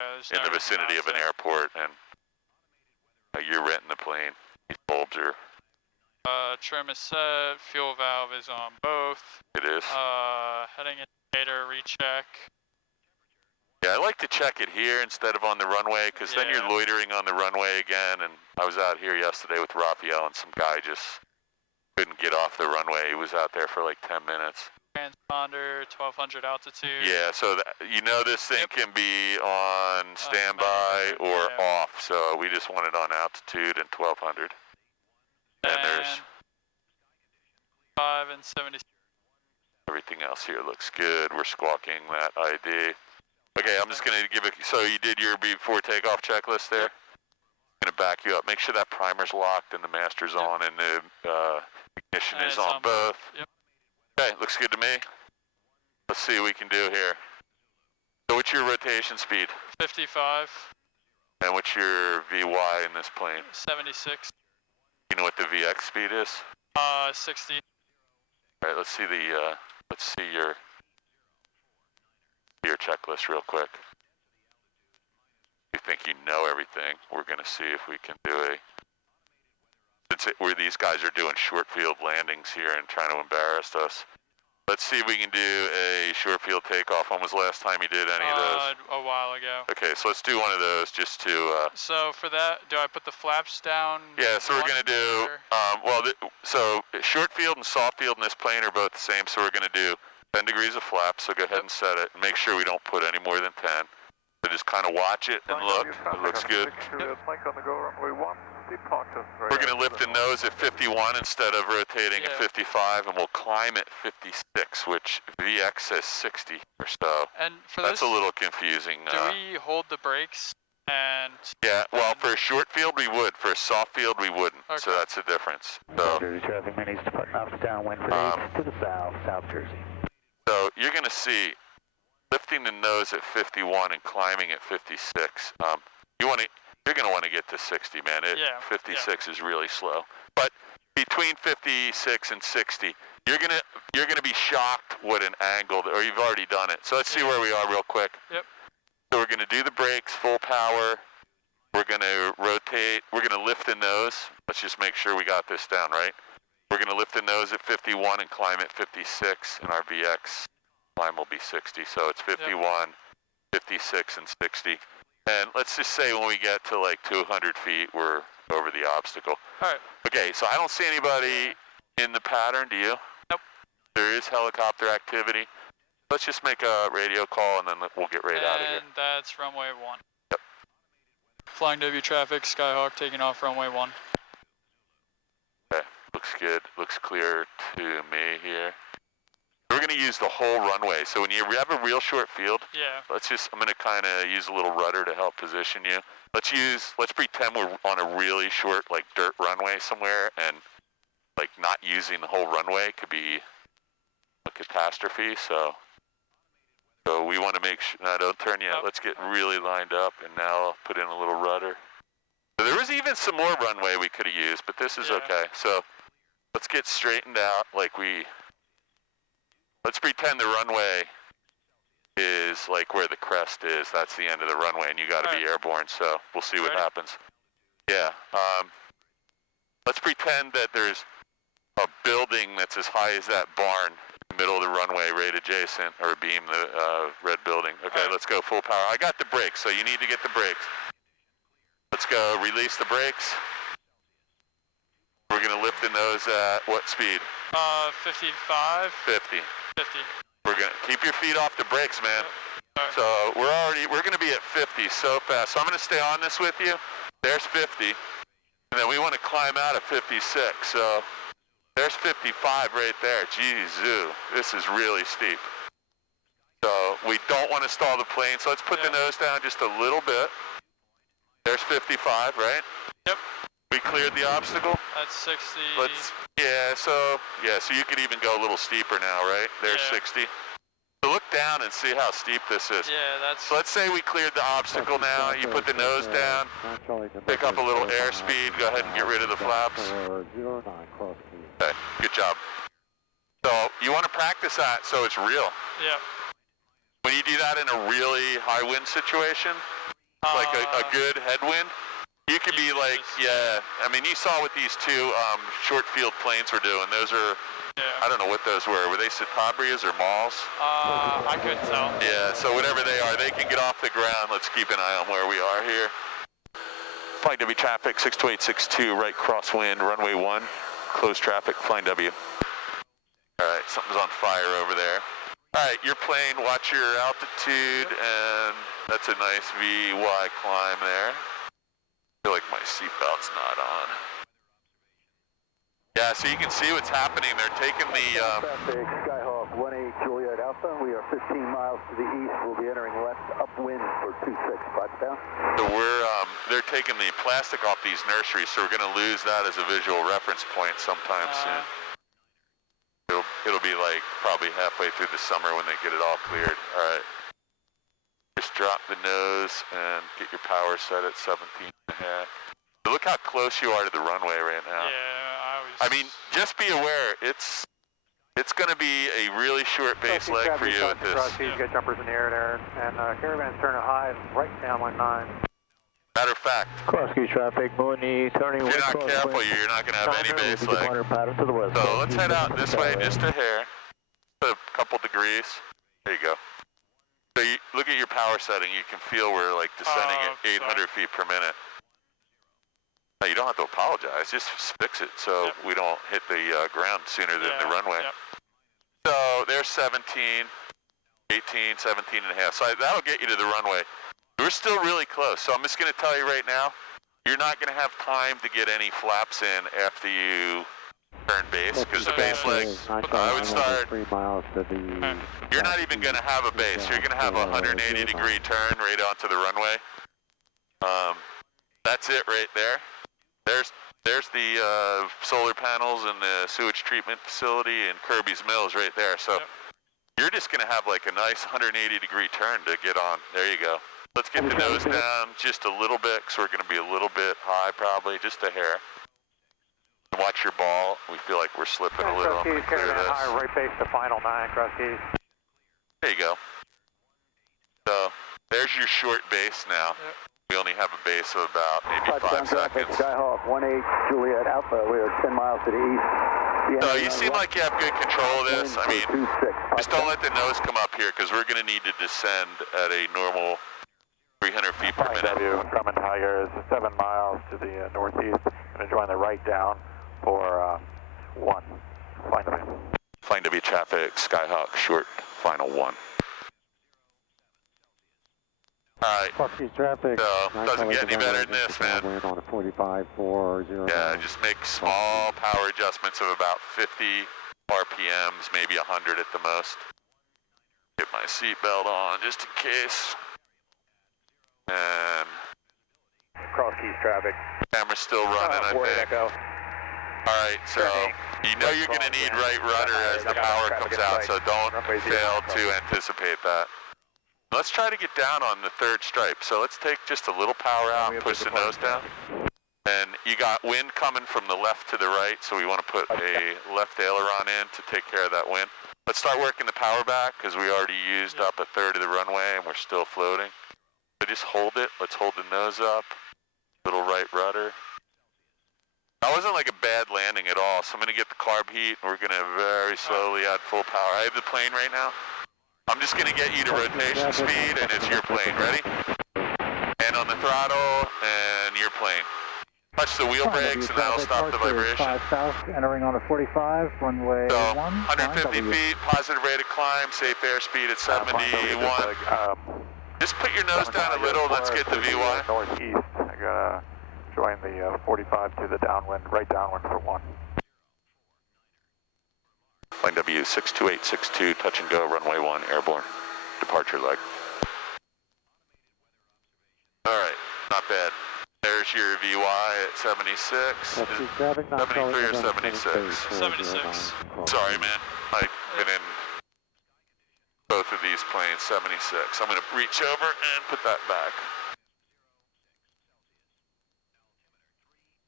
in the vicinity of an airport, and you're renting the plane. These bulbs are... Trim is set, fuel valve is on both. It is. Heading indicator, recheck. Yeah, I like to check it here instead of on the runway, because then you're loitering on the runway again, and I was out here yesterday with Raphael, and some guy just couldn't get off the runway. He was out there for like 10 minutes. Transponder, 1200 altitude. Yeah, so this thing can be on standby or off, so we just want it on altitude and 1200. And there's 5 and 70. Everything else here looks good. We're squawking that ID. Okay, I'm just gonna give it. So you did your before takeoff checklist there. Gonna back you up. Make sure that primer's locked and the master's on and the ignition is on both. Yep. Okay, looks good to me. Let's see what we can do here. So what's your rotation speed? 55. And what's your VY in this plane? 76. You know what the VX speed is? 60. All right, let's see your checklist real quick. You think you know everything? We're gonna see if we can do where these guys are doing short field landings here and trying to embarrass us. Let's see if we can do a short field takeoff. When was the last time you did any of those? A while ago. Okay, so let's do one of those just to... So for that, do I put the flaps down? Yeah, so we're going to do... so short field and soft field in this plane are both the same, so we're going to do 10 degrees of flaps, so go ahead and set it, and make sure we don't put any more than 10. So just kind of watch it and look. It looks good. We're going to lift the nose at 51 instead of rotating at 55, and we'll climb at 56, which VX says 60 or so. And for that's a little confusing. Do we hold the brakes? And yeah, well, for a short field we would. For a soft field we wouldn't. Okay. So that's the difference. So traffic needs to put up downwind for to the south, South Jersey. So you're going to see lifting the nose at 51 and climbing at 56. You're going to want to get to 60, man. 56 is really slow. But between 56 and 60, you're gonna be shocked what an angle, or you've already done it. So let's see where we are real quick. Yep. So we're going to do the brakes, full power. We're going to rotate. We're going to lift the nose. Let's just make sure we got this down, right? We're going to lift the nose at 51 and climb at 56, and our VX climb will be 60. So it's 51, 56, and 60. And let's just say when we get to like 200 feet, we're over the obstacle. All right. Okay, so I don't see anybody in the pattern, do you? Nope. There is helicopter activity. Let's just make a radio call and then we'll get right out of here. And that's runway 1. Yep. Flying W traffic, Skyhawk taking off runway 1. Okay, looks good. Looks clear to me here. We're going to use the whole runway. So when you have a real short field, I'm going to kind of use a little rudder to help position you. Let's pretend we're on a really short, like dirt runway somewhere, and like not using the whole runway could be a catastrophe. So we want to make sure, no, don't turn yet. Let's get really lined up, and now I'll put in a little rudder. So there was even some more runway we could have used, but this is okay. So let's get straightened out let's pretend the runway is like where the crest is. That's the end of the runway, and you got to be airborne, so we'll see what happens. Yeah. Let's pretend that there's a building that's as high as that barn in the middle of the runway, right adjacent, or beam the red building. Okay, let's go full power. I got the brakes, so you need to get the brakes. Let's go release the brakes. We're going to lift the nose at what speed? 55. 50. 50. We're going to keep your feet off the brakes, man. So we're going to be at 50 so fast. So I'm going to stay on this with you. There's 50. And then we want to climb out at 56. So there's 55 right there. Jeez, this is really steep. So we don't want to stall the plane. So let's put the nose down just a little bit. There's 55, right? Yep. We cleared the obstacle. That's 60. So you could even go a little steeper now, right? There's 60. So look down and see how steep this is. Yeah, that's... So let's say we cleared the obstacle now. You put the nose down, pick up a little airspeed, go ahead and get rid of the flaps. Okay, good job. So you want to practice that so it's real. Yeah. When you do that in a really high wind situation, Like a good headwind. You could be like, yeah, I mean, you saw what these two short field planes were doing. Those are, I don't know what those were. Were they Citabrias or Malls? I couldn't tell. Yeah, so whatever they are, they can get off the ground. Let's keep an eye on where we are here. Flying W traffic, 62862, right crosswind, runway 1. Close traffic, flying W. All right, something's on fire over there. All right, your plane, watch your altitude, and that's a nice VY climb there. I feel like my seatbelt's not on. Yeah, so you can see what's happening. They're taking the... Traffic, Skyhawk 18 Juliet Alpha. We are 15 miles to the east. We'll be entering left upwind for 26. 5 down. So they're taking the plastic off these nurseries, so we're going to lose that as a visual reference point sometime soon. It'll be like probably halfway through the summer when they get it all cleared. All right. Just drop the nose and get your power set at 17 and a half. So look how close you are to the runway right now. Yeah, I mean, just be aware, it's going to be a really short base leg for you at this. You get jumpers in the air there, and caravan's turning high right down line 9. Matter of fact, Cross-key traffic, Mooney, turning if you're not careful, you're not going to have any base leg. So let's head out this way just a hair, a couple degrees. There you go. So you look at your power setting, you can feel we're like descending at 800 feet per minute. No, you don't have to apologize, just fix it so we don't hit the ground sooner than the runway. So there's 17, 18, 17 and a half. So that'll get you to the runway. We're still really close, so I'm just going to tell you right now, you're not going to have time to get any flaps in after you turn base, because the base leg, I would start, 3 miles to the... you're not even going to have a base. You're going to have a 180-degree turn right onto the runway. That's it right there. There's the solar panels and the sewage treatment facility and Kirby's Mills right there. So you're just going to have like a nice 180-degree turn to get on. There you go. Let's get the nose down just a little bit, because we're going to be a little bit high probably, just a hair. Watch your ball. We feel like we're slipping a little. Cross-keys, caravan high, right base to final 9, cross-keys. There you go. So there's your short base now. We only have a base of about maybe 5 seconds. Skyhawk 18 Juliet Alpha. We are 10 miles to the east. So you seem like you have good control of this. I mean, just don't let the nose come up here, because we're going to need to descend at a normal 300 feet per minute. Grumman Tiger is 7 miles to the northeast. Going to join the right down for 1. Flying W. Flying W traffic, Skyhawk, short, final 1. Alright, Cross-key traffic. so doesn't get any better than this, man. On a 45-4-0. Yeah, just make small power adjustments of about 50 RPMs, maybe 100 at the most. Get my seatbelt on just in case. And Cross-keys traffic. camera's still running, I think. Echo. Alright, so you know you're going to need right rudder as the power comes out, so don't fail to anticipate that. Let's try to get down on the 3rd stripe. So let's take just a little power out and push the nose down. And you got wind coming from the left to the right, so we want to put a left aileron in to take care of that wind. Let's start working the power back, because we already used up a 1/3 of the runway and we're still floating. So just hold it. Let's hold the nose up. Little right rudder. That wasn't like a bad landing at all. So I'm going to get the carb heat, and we're going to very slowly add full power. I have the plane right now. I'm just going to get you to rotation speed, and it's your plane. Ready? And on the throttle, and your plane. Touch the wheel brakes, and that'll stop the vibration. 5 south, entering on a 45, runway So 1. 150 feet, positive rate of climb, safe airspeed at 71. Just put your nose down a little, let's get the VY. Northeast. I gotta join the 45 to the downwind, right downwind for 1. Flight W 62862, touch and go, runway 1, airborne, departure leg. Alright, not bad. There's your VY at 76. 73 or 76? 76. Sorry, man. I've been in both of these planes, 76. I'm going to reach over and put that back.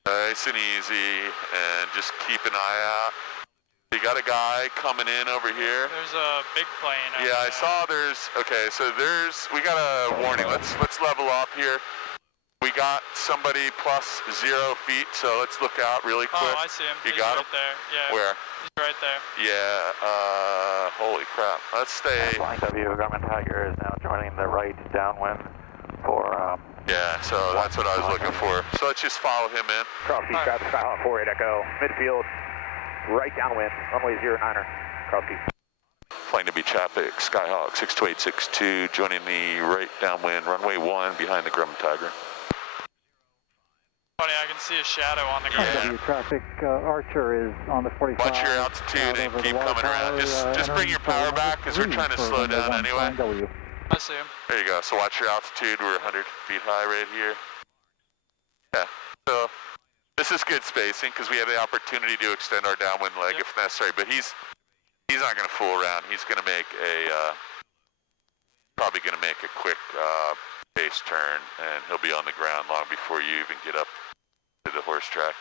Nice and easy, and just keep an eye out. You got a guy coming in over here. There's a big plane. Yeah, I saw we got a warning. Let's level up here. We got somebody plus 0 feet, so let's look out really quick. Oh, I see him. You He's got right him? there. Yeah. Where? He's right there. Yeah, holy crap. Let's stay. Flying W, Grumman Tiger is now joining the right downwind for... Yeah, so that's what I was looking for. So let's just follow him in. Cross-Key traffic, Skyhawk 48 Echo, midfield, right downwind, runway 09er, Cross-Key. Flying to be traffic, Skyhawk 62862, joining the right downwind, runway 1 behind the Grumman Tiger. Funny, I can see a shadow on the ground. Yeah. Traffic, Archer is on the 45. Watch your altitude and keep coming around. Just bring your power back because we're trying to slow down anyway. I see him. There you go. So watch your altitude. We're 100 feet high right here. Yeah. So this is good spacing because we have the opportunity to extend our downwind leg if necessary. But he's not going to fool around. He's going to make probably going to make a quick base turn, and he'll be on the ground long before you even get up to the horse track.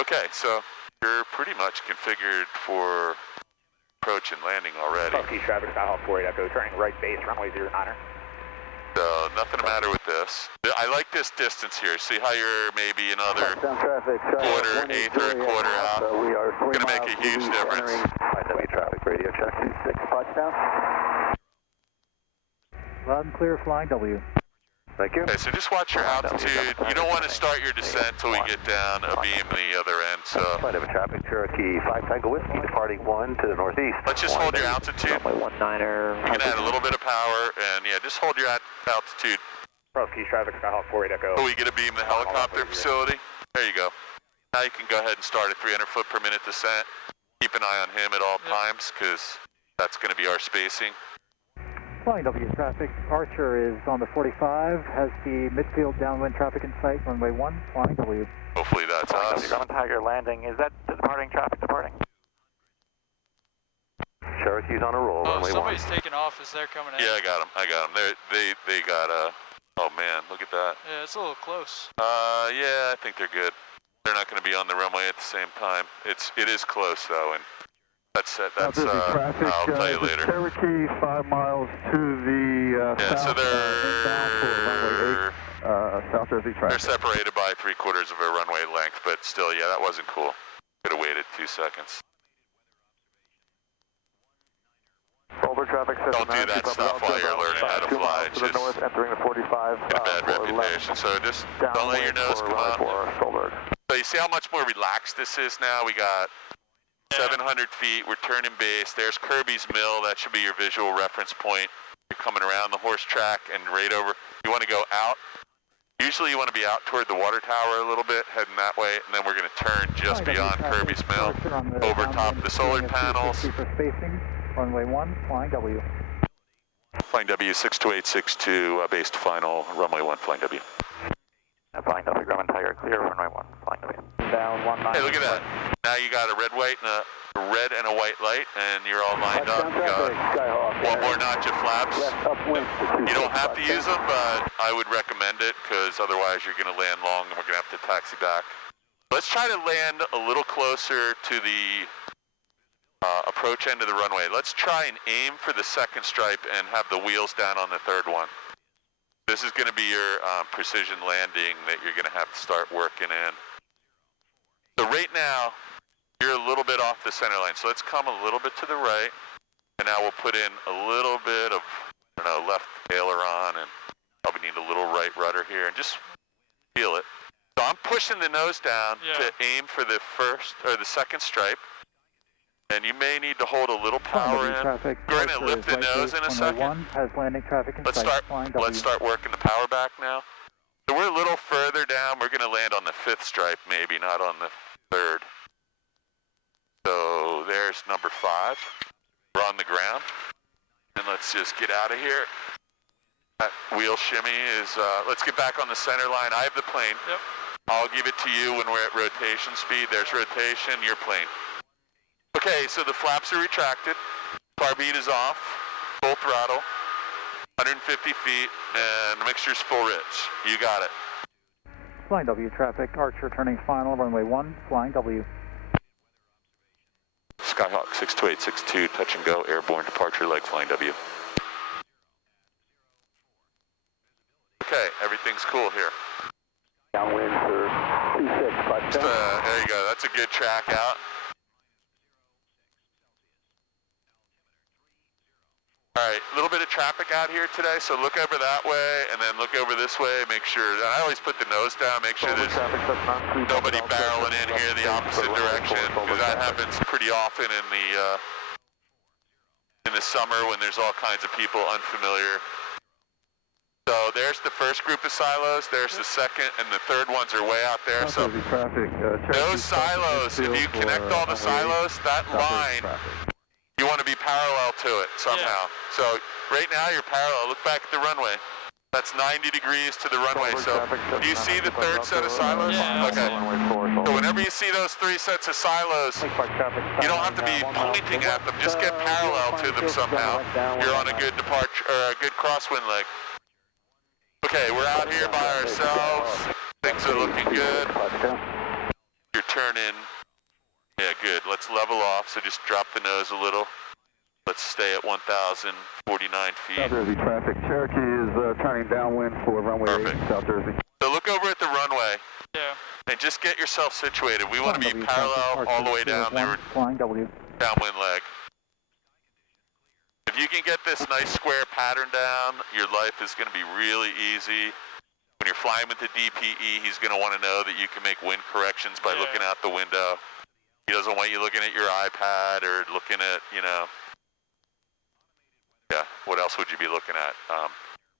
Okay, so you're pretty much configured for approach and landing already. Cross-Key traffic, Skyhawk 48 Echo, turning right base, runway 09er. So nothing the matter with this. I like this distance here. See how you're maybe another quarter, eighth, or a quarter out. We are Going to make a huge difference. IW traffic, radio check 26, touchdown. Loud and clear, flying W. Thank you. Okay, so just watch your altitude. You don't want to start your descent until we get down a beam the other end. So Flight of traffic, Cherokee 5 Tango Whiskey, departing 1 to the northeast. let's just hold your altitude. Runway 19er. You can add a little bit of power, and yeah, just hold your altitude. Cross-Key traffic, Skyhawk 48 Echo. Oh, we get a beam the helicopter facility. There you go. Now you can go ahead and start a 300 foot per minute descent. Keep an eye on him at all times because that's going to be our spacing. Flying W traffic, Archer is on the 45, has the midfield downwind traffic in sight, runway 1, flying W. Hopefully that's us. Grumman Tiger landing, is that departing traffic departing? Cherokee's on a roll, Oh, runway 1. somebody's taking off as they're coming in. Yeah, I got him. They got oh man, look at that. Yeah, it's a little close. Yeah, I think they're good. They're not going to be on the runway at the same time. It is close though, and that's I'll tell you later. Cherokee 5 miles to the Yeah, so south, South Jersey traffic. they're separated by 3/4 of a runway length, but still, yeah, that wasn't cool. Could have waited 2 seconds. Boulder traffic, Don't do that stuff while you're learning how to fly. To the north, entering the 45. Get a bad reputation, so just don't let your nose come out. So you see how much more relaxed this is now? We got 700 feet, we're turning base. There's Kirby's Mill, that should be your visual reference point. You're coming around the horse track and right over. You want to go out. Usually you want to be out toward the water tower a little bit, heading that way, and then we're going to turn just beyond Kirby's Mill, over top of the solar panels. Spacing, runway 1, flying W. Flying W 62862, base to final, runway 1, flying W. Flying W, Grumman Tiger, clear, runway 1, flying W. Down 19. Hey, look at that. Now you got a red and a white light, and you're all lined up. You got one more notch of flaps. You don't have to use them, but I would recommend it because otherwise you're going to land long and we're going to have to taxi back. Let's try to land a little closer to the approach end of the runway. Let's try and aim for the second stripe and have the wheels down on the third one. This is going to be your precision landing that you're going to have to start working in. So right now, you're a little bit off the center line. So let's come a little bit to the right, and now we'll put in a little bit of, left aileron, and probably need a little right rudder here, and just feel it. So I'm pushing the nose down to aim for the second stripe, and you may need to hold a little power in. Traffic, We're going to lift the nose in a second. 1 has landing traffic in sight, flying W. Let's start working the power back now. So we're a little further down. We're going to land on the 5th stripe, maybe, not on the 3rd. So there's number 5. We're on the ground. And let's just get out of here. That wheel shimmy is, let's get back on the center line. I have the plane. Yep. I'll give it to you when we're at rotation speed. There's rotation, your plane. Okay, so the flaps are retracted. Carbeat is off. Full throttle. 150 feet, and the mixture's full rich. You got it. Flying W traffic, Archer turning final, runway 1, flying W. Skyhawk 62862, touch and go, airborne departure leg, flying W. Okay, everything's cool here. Downwind for 26, 5 there you go, that's a good track out. All right, a little bit of traffic out here today, so look over that way and then look over this way, make sure, I always put the nose down, make sure there's nobody barreling in here the opposite direction, because that happens pretty often in the summer when there's all kinds of people unfamiliar. So there's the first group of silos, there's the second, and the third ones are way out there. So those silos, if you connect all the silos, that line, you want to be parallel to it somehow. Yeah. So right now you're parallel. Look back at the runway. That's 90 degrees to the runway. So do you see the third set of silos? Yeah. Okay. So whenever you see those three sets of silos, you don't have to be pointing at them. Just get parallel to them somehow. You're on a good departure or a good crosswind leg. Okay, we're out here by ourselves. Things are looking good. You're turning. Yeah, good. Let's level off, so just drop the nose a little. Let's stay at 1,049 feet. South Jersey traffic. Cherokee is turning downwind for runway 8, South Jersey. So look over at the runway. Yeah. And just get yourself situated. We want to be parallel all the way down there. Flying W. Downwind leg. If you can get this nice square pattern down, your life is going to be really easy. When you're flying with the DPE, he's going to want to know that you can make wind corrections by looking out the window. He doesn't want you looking at your iPad or looking at, what else would you be looking at?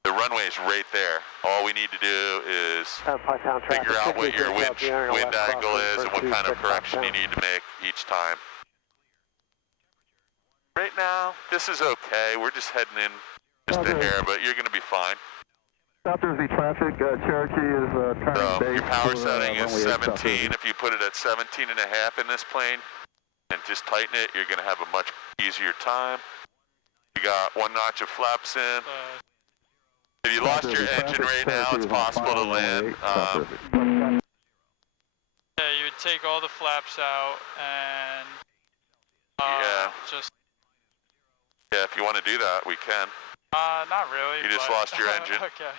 The runway is right there. All we need to do is figure out what your wind angle is and what kind of correction you need to make each time. Right now, this is okay. We're just heading in just a hair, but you're going to be fine. South Jersey traffic, Cherokee is turning base. Your power setting is 17. If you put it at 17 and a half in this plane and just tighten it, you're going to have a much easier time. You got one notch of flaps in. If you lost your engine right now, it's possible to land. Yeah, you would take all the flaps out and just... Yeah, if you want to do that, we can. Not really. You just lost your engine. Okay.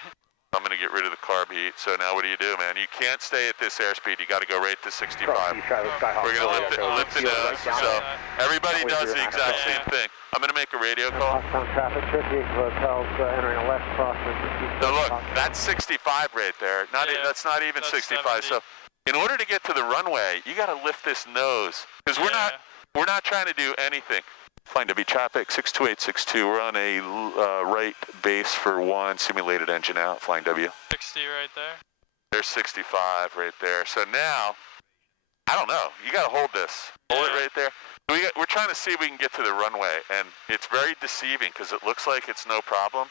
I'm going to get rid of the carb heat. So now what do you do, man? You can't stay at this airspeed. You got to go right to 65. We're going to lift the nose. So everybody does the exact same thing. I'm going to make a radio call. So look, that's 65 right there. That's not even 65. 70. So in order to get to the runway, you got to lift this nose because we're not trying to do anything. Flying W traffic, 62862. We're on a right base for 1, simulated engine out, flying W. 60 right there. There's 65 right there. So now, I don't know, you gotta hold this. Hold it right there. We're trying to see if we can get to the runway, and it's very deceiving because it looks like it's no problem,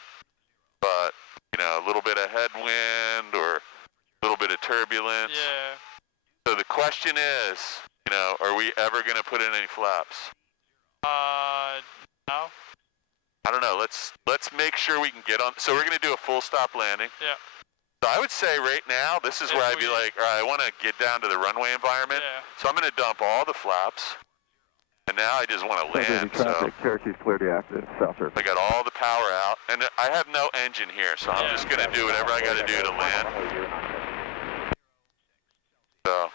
but, a little bit of headwind or a little bit of turbulence. Yeah. So the question is, are we ever gonna put in any flaps? No. I don't know. Let's make sure we can get on. So we're going to do a full stop landing. Yeah. So I would say right now, this is where I'd be like, all right, I want to get down to the runway environment. Yeah. So I'm going to dump all the flaps. And now I just want to land. Traffic, Cherokee's clearly active, South Jersey. I got all the power out. And I have no engine here, so I'm just going to do whatever I got to do to land. So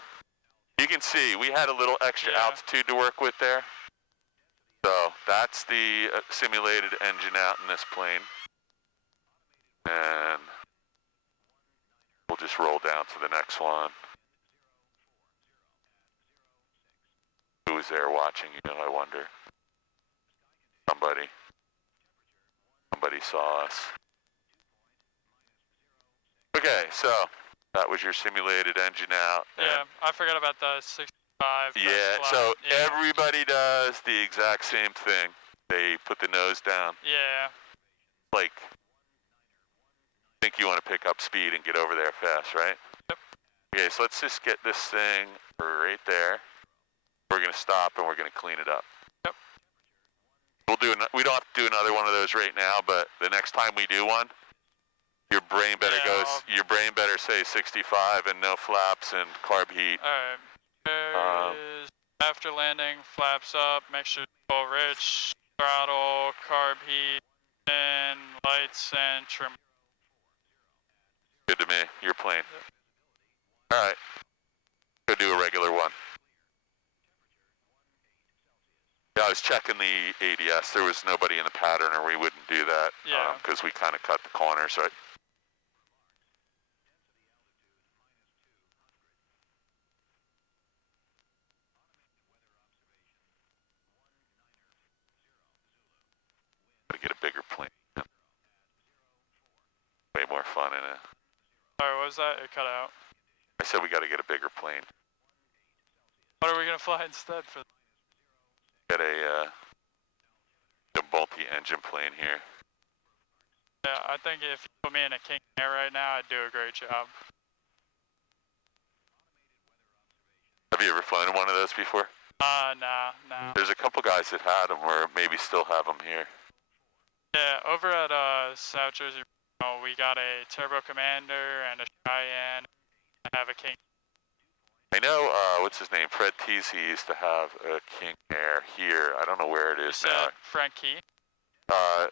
you can see we had a little extra altitude to work with there. So that's the simulated engine out in this plane. And we'll just roll down to the next one. Who was there watching, I wonder. Somebody saw us. Okay, so that was your simulated engine out. Yeah, I forgot about the 65. Yeah, so everybody does the exact same thing. They put the nose down. Yeah. Like, think you want to pick up speed and get over there fast, right? Yep. Okay, so let's just get this thing right there. We're going to stop and we're going to clean it up. Yep. We don't have to do another one of those right now, but the next time we do one, Your brain better your brain better say 65 and no flaps and carb heat. Alright. After landing, flaps up, make sure it's full rich, throttle, carb heat, and lights and trim. Good to me. Your plane. Alright. Go do a regular one. Yeah, I was checking the ADS. There was nobody in the pattern or we wouldn't do that. Yeah. Because we kind of cut the corners, right? Gotta get a bigger plane. Way more fun in it. Sorry, what was that? It cut out. I said we gotta get a bigger plane. What are we gonna fly instead for? Get a multi-engine plane here. Yeah, I think if you put me in a King Air right now, I'd do a great job. Have you ever flown in one of those before? Nah. There's a couple guys that had them or maybe still have them here. Yeah, over at South Jersey, we got a Turbo Commander and a Cheyenne. I have a King. I know, what's his name? Fred Teasy used to have a King Air here. I don't know where it is now. Frankie?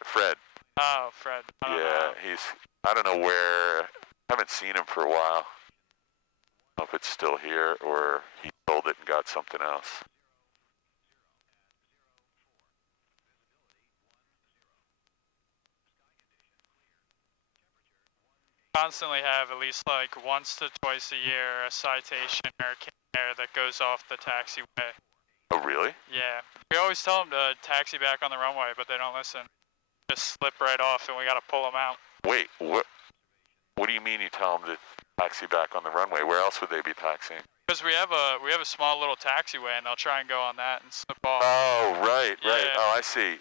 Fred. Oh, Fred. Yeah, I don't know where, I haven't seen him for a while. I don't know if it's still here or he sold it and got something else. Constantly have at least like once to twice a year a citation or a King Air that goes off the taxiway. Oh, really? Yeah. We always tell them to taxi back on the runway, but they don't listen. Just slip right off and we gotta pull them out. Wait, what do you mean you tell them to taxi back on the runway? Where else would they be taxiing? Because we have a small little taxiway and they'll try and go on that and slip off. Oh, right. Yeah. Oh, I see.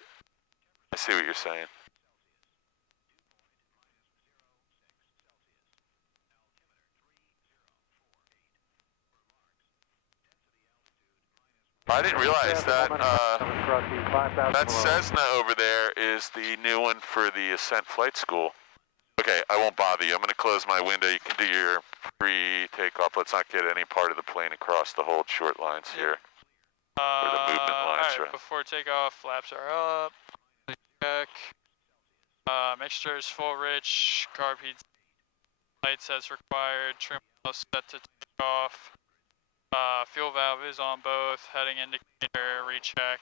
I see what you're saying. I didn't realize that that Cessna over there is the new one for the Ascent Flight School. Okay, I won't bother you. I'm going to close my window. You can do your pre-takeoff. Let's not get any part of the plane across the hold short lines here. Or the movement lines. Alright, before takeoff, flaps are up. Check. Mixture is full rich. Carb heat lights as required. Trim all set to take off. Fuel valve is on both. Heading indicator, recheck.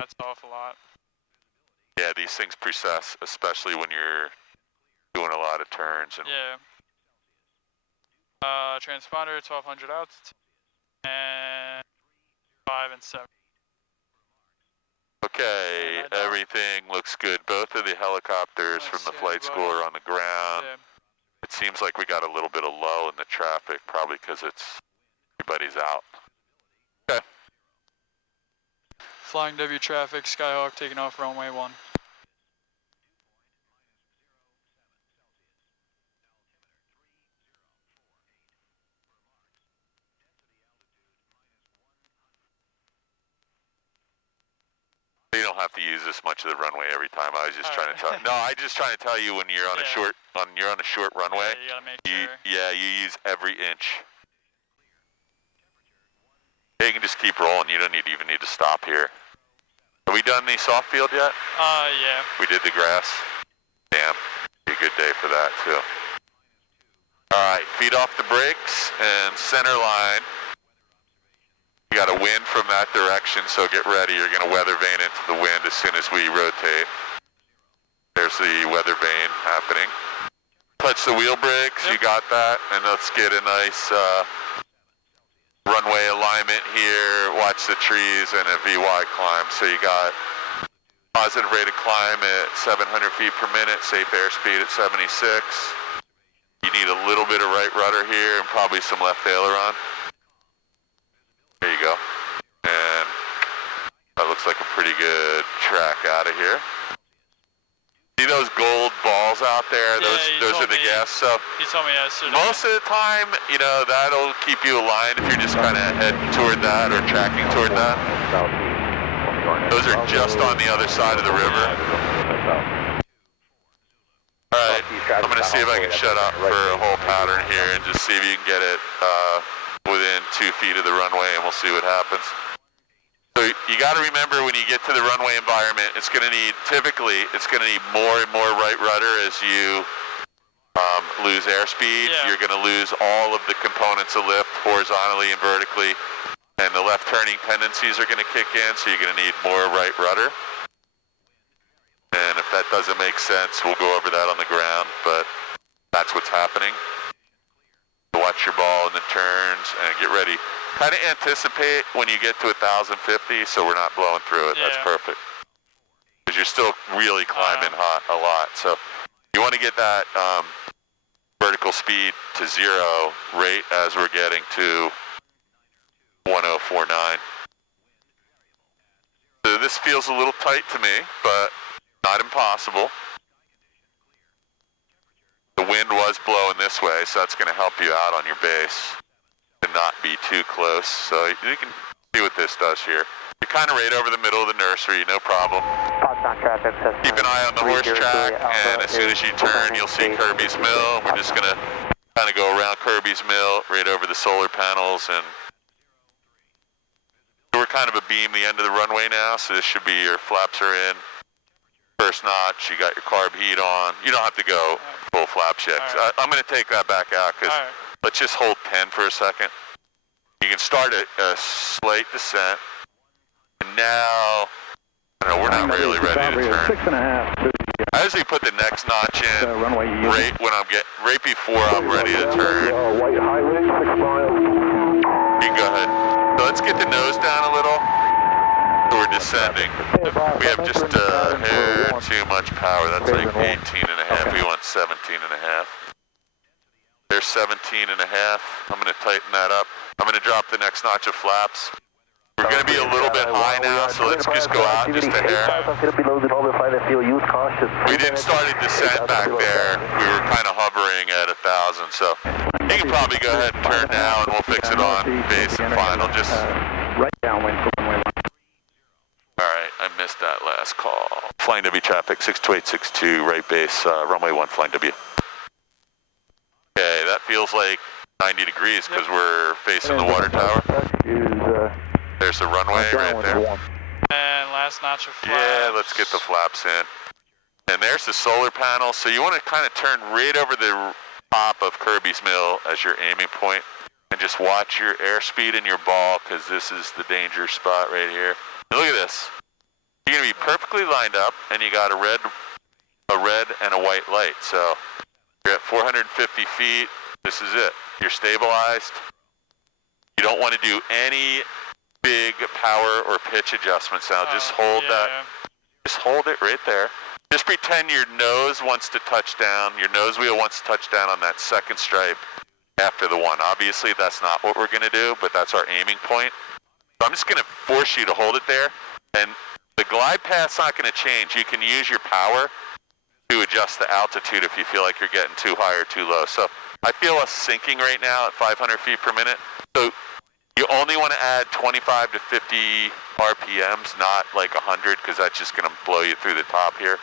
That's an awful lot. Yeah, these things precess, especially when you're doing a lot of turns. And yeah. Transponder 1200 altitude and 5 and 7. Okay, everything looks good. Both of the helicopters from the flight school are on the ground. Yeah. It seems like we got a little bit of lull in the traffic, probably because everybody's out. Okay. Flying W traffic, Skyhawk taking off runway 1. You don't have to use this much of the runway every time. I was just trying to tell. No, I just trying to tell you when you're on a short runway. Yeah, you gotta make sure. Yeah, you use every inch. Yeah, you can just keep rolling. You don't even need to stop here. Have we done the soft field yet? Yeah. We did the grass. Damn, be a good day for that too. All right, feet off the brakes and center line. You got a wind from that direction, so get ready. You're going to weather vane into the wind as soon as we rotate. There's the weather vane happening. Touch the wheel brakes, You got that. And let's get a nice runway alignment here. Watch the trees and a VY climb. So you got positive rate of climb at 700 feet per minute, safe airspeed at 76. You need a little bit of right rudder here and probably some left aileron. There you go. And that looks like a pretty good track out of here. See those gold balls out there? Yeah, those are the gas. So you told me yesterday. most of the time, that'll keep you aligned if you're just kind of heading toward that or tracking toward that. Those are just on the other side of the river. I'm going to see if I can shut up for a whole pattern here and just see if you can get it within 2 feet of the runway, and we'll see what happens. So you got to remember when you get to the runway environment, typically it's going to need more and more right rudder as you lose airspeed. Yeah. You're going to lose all of the components of lift horizontally and vertically, and the left turning tendencies are going to kick in, so you're going to need more right rudder. And if that doesn't make sense, we'll go over that on the ground, but that's what's happening. So watch your ball in the turns and get ready. Kind of anticipate when you get to 1,050 so we're not blowing through it. Yeah. That's perfect. Because you're still really climbing hot a lot. So you want to get that vertical speed to 0 right as we're getting to 1049. So this feels a little tight to me, but not impossible. The wind was blowing this way, so that's going to help you out on your base to not be too close. So you can see what this does here. You're kind of right over the middle of the nursery, no problem. Keep an eye on the horse track, and as soon as you turn, you'll see Kirby's Mill. We're just going to kind of go around Kirby's Mill, right over the solar panels, and we're kind of a beam the end of the runway now, so this should be your flaps are in. First notch, you got your carb heat on. You don't have to go full flaps yet. Right. I'm going to take that back out because let's just hold 10 for a second. You can start at a slight descent. And now, we're not really ready to turn. 6.5. I usually put the next notch in right before I'm ready to turn. White highway, 6 miles. You can go ahead. So let's get the nose down a little. So we're descending. We have just a hair too much power. That's like 18.5. We want 17.5. There's 17.5. I'm going to tighten that up. I'm going to drop the next notch of flaps. We're going to be a little bit high now, so let's just go out just a hair. We didn't start a descent back there. We were kind of hovering at 1,000, so you can probably go ahead and turn now, and we'll fix it on base and final. Just right downwind for runway 1. All right, I missed that last call. Flying W traffic, 62862, right base, runway 1, flying W. Okay, that feels like 90 degrees because we're facing the water tower. There's the runway right there. And last notch of flaps. Yeah, let's get the flaps in. And there's the solar panel, so you want to kind of turn right over the top of Kirby's Mill as your aiming point, and just watch your airspeed in your ball because this is the danger spot right here. Look at this. You're going to be perfectly lined up, and you got a red and a white light. So you're at 450 feet. This is it. You're stabilized. You don't want to do any big power or pitch adjustments now. Just hold that. Just hold it right there. Just pretend your nose wants to touch down. Your nose wheel wants to touch down on that second stripe after the 1. Obviously, that's not what we're going to do, but that's our aiming point. So I'm just going to force you to hold it there, and the glide path's not going to change. You can use your power to adjust the altitude if you feel like you're getting too high or too low. So I feel us sinking right now at 500 feet per minute. So you only want to add 25 to 50 RPMs, not like 100, because that's just going to blow you through the top here.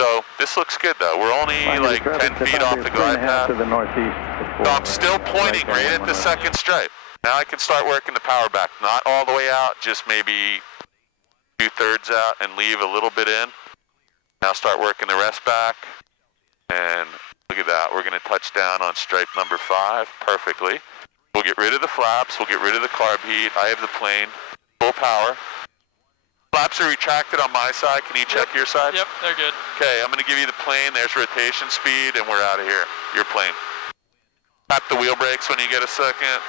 So this looks good though. We're only like 10 feet off the glide path. So I'm still pointing right at the second stripe. Now I can start working the power back, not all the way out, just maybe 2/3 out and leave a little bit in. Now start working the rest back, and look at that. We're going to touch down on stripe number 5 perfectly. We'll get rid of the flaps. We'll get rid of the carb heat. I have the plane, full power. Flaps are retracted on my side. Can you check your side? Yep, they're good. Okay, I'm going to give you the plane. There's rotation speed, and we're out of here. Your plane. Tap the wheel brakes when you get a second.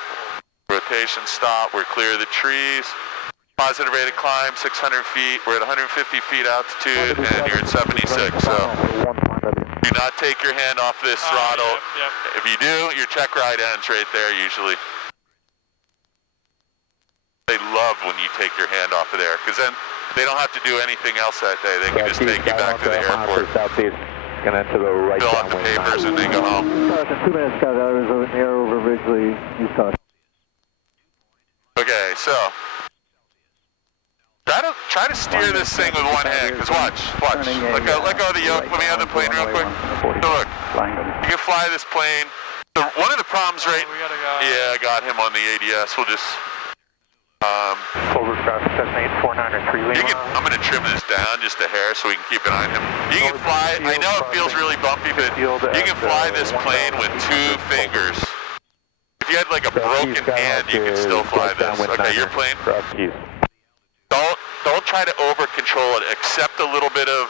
Rotation stop. We're clear of the trees. Positive rate of climb, 600 feet. We're at 150 feet altitude, and you're at 76. So do not take your hand off this throttle. Yep. If you do, your check ride ends right there usually. They love when you take your hand off of there, because then they don't have to do anything else that day. They can just take you back to the airport. Gonna enter the right fill out the papers and they go home. 2 minutes, got out of air over Ridgely, Utah. Okay, so try to steer this thing with one hand, because watch. Let go of the yoke. Let me have the plane real quick. So look, flying W. You can fly this plane. So one of the problems, right? We gotta go. Yeah, I got him on the ADS. We'll just. Full route traffic, Cessna 849 or 3 Lima. I'm going to trim this down just a hair so we can keep an eye on him. You can fly, I know it feels really bumpy, but you can fly this plane with 2 fingers. If you had like a broken hand, you could still fly this. Okay, your plane. Don't try to over control it. Accept a little bit of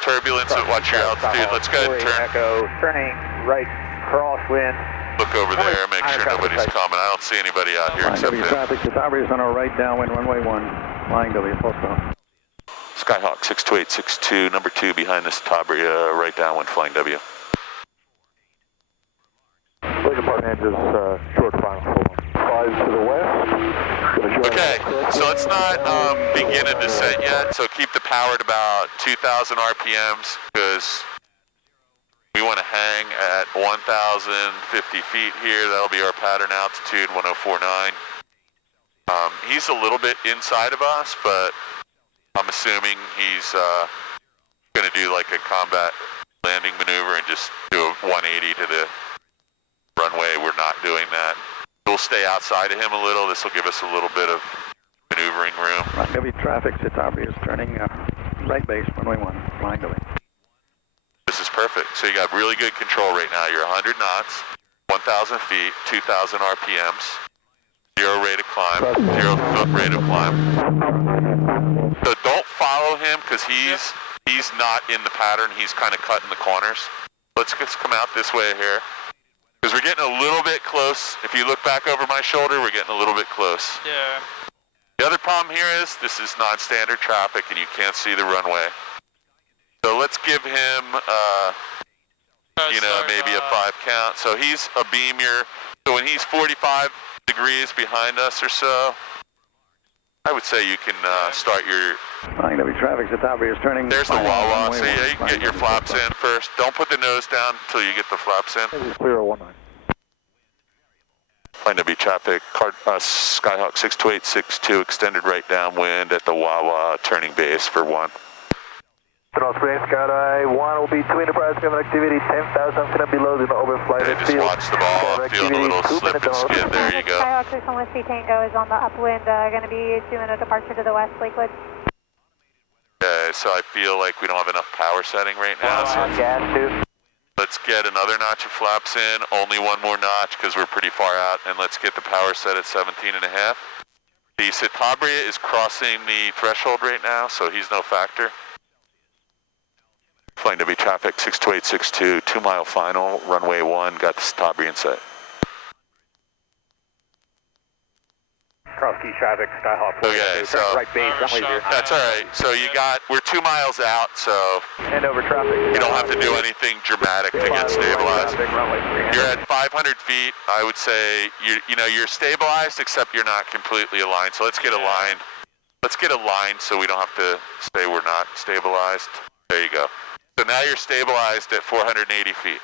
turbulence at watch your altitude. Let's go ahead and turn. Echo, turning right, crosswind. Look over there, make sure nobody's coming. I don't see anybody out here Flying except W him. traffic, Chitabria is on our right downwind, runway 1, flying W, full stop. Skyhawk 62862, number 2 behind this Chitabria, right downwind, flying W. Lead department is short final full. 5 to the west. Okay, so let's not begin a descent yet, so keep the power at about 2,000 RPMs, because we want to hang at 1,050 feet here. That'll be our pattern altitude, 1049. He's a little bit inside of us, but I'm assuming he's going to do like a combat landing maneuver and just do a 180 to the runway. We're not doing that. We'll stay outside of him a little. This will give us a little bit of maneuvering room. Flying W traffic, Chitabria is turning right base, runway 1, flying W. This is perfect. So you got really good control right now. You're 100 knots, 1,000 feet, 2,000 RPMs, 0 rate of climb, 0 foot rate of climb. So don't follow him because he's not in the pattern. He's kind of cutting the corners. Let's come out this way here. Because we're getting a little bit close. If you look back over my shoulder, we're getting a little bit close. Yeah. The other problem here is this is non-standard traffic and you can't see the runway. So let's give him, maybe a 5 count. So he's a beam here. So when he's 45 degrees behind us or so, I would say you can start your... Flying W traffic, Chitabria is turning... There's the wah-wah. So yeah, you can get your W, flaps in first. Don't put the nose down until you get the flaps in. This is clear 19. Flying W traffic, Skyhawk 62862, extended right downwind at the wah-wah turning base for 1. North Spring Skyline 1 will be 2 enterprise coming activity, 10,000 feet and below, do not overfly the Just field. watch the ball, feel a little slip and skid, there you go. Skyhawk 6 Whiskey Tango is on the upwind, going to be doing a departure to the west, Lakewood. Okay, so I feel like we don't have enough power setting right now, so Gas 2. let's get another notch of flaps in, only 1 more notch because we're pretty far out, and let's get the power set at 17.5. The Chitabria is crossing the threshold right now, so he's no factor. Flying W traffic 62862, 2 mile final, runway 1, got the Chitabria in sight. Cross key traffic, Skyhawk. Okay, so right base, runway 0. that's all right. So we're 2 miles out, so Hand over traffic. you don't have to do anything dramatic to get stabilized. You're at 500 feet. I would say you're stabilized, except you're not completely aligned. So let's get aligned. Let's get aligned so we don't have to say we're not stabilized. There you go. So now you're stabilized at 480 feet.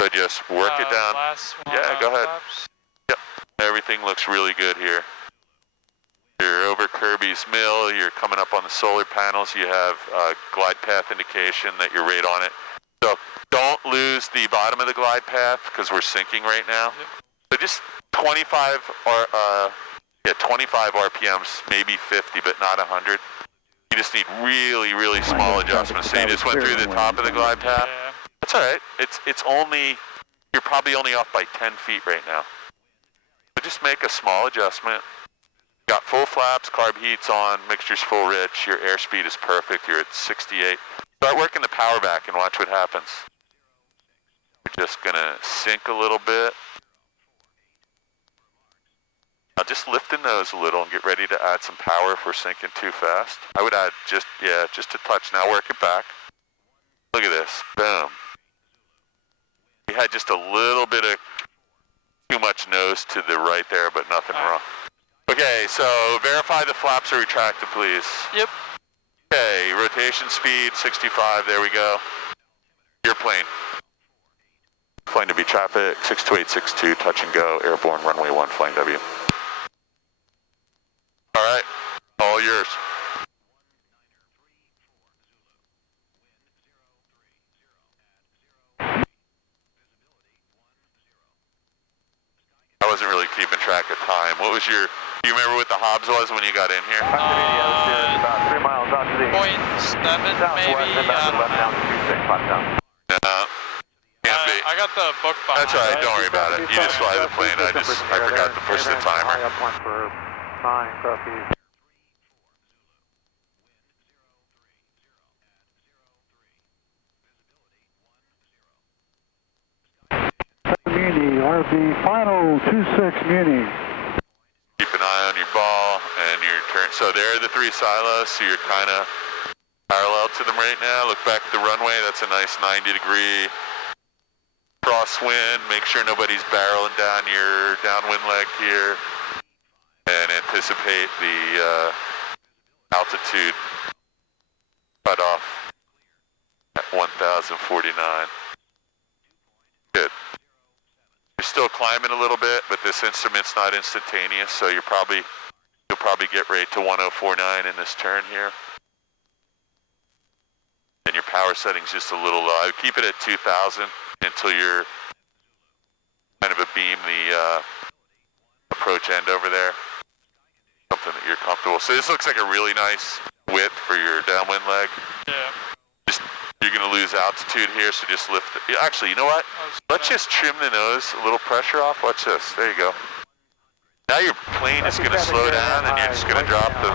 So just work it down. Yeah, go ahead. Yep, everything looks really good here. You're over Kirby's Mill, you're coming up on the solar panels, you have glide path indication that you're right on it. So don't lose the bottom of the glide path because we're sinking right now. So just 25 RPMs, maybe 50, but not 100. You just need really, really small adjustments. So you just went through the top of the glide path. That's all right. It's only, you're probably only off by 10 feet right now. So just make a small adjustment. Got full flaps, carb heat's on, mixture's full rich, your airspeed is perfect, you're at 68. Start working the power back and watch what happens. You're just gonna sink a little bit. Now just lift the nose a little and get ready to add some power if we're sinking too fast. I would add just a touch. Now work it back. Look at this, boom. We had just a little bit of too much nose to the right there, but nothing wrong. Okay, so verify the flaps are retracted, please. Yep. Okay, rotation speed, 65, there we go. Your plane. Flying W traffic, 62862, touch and go, airborne, runway 1, flying W. All right, all yours. wasn't really keeping track of time. What was your, do you remember what the Hobbs was when you got in here? About 3 miles out to the 0.7 maybe. Down to 26, hot down. Can't be. I got the book behind. That's all right, don't worry about it. You just fly the plane. I forgot to push the timer. High up one for 9, southeast. Muni, RB final 26 Muni. Keep an eye on your ball and your turn. So there are the 3 silos, so you're kind of parallel to them right now. Look back at the runway. That's a nice 90-degree crosswind. Make sure nobody's barreling down your downwind leg here. And anticipate the altitude cutoff at 1,049. Good. You're still climbing a little bit, but this instrument's not instantaneous, so you'll probably get right to 1049 in this turn here. And your power setting's just a little low. I would keep it at 2,000 until you're kind of abeam the approach end over there. Something that you're comfortable. So this looks like a really nice width for your downwind leg. Yeah. You're going to lose altitude here, so just lift it. Actually, you know what? Let's just trim the nose, a little pressure off. Watch this. There you go. Now your plane is going to slow down, and you're just going to drop the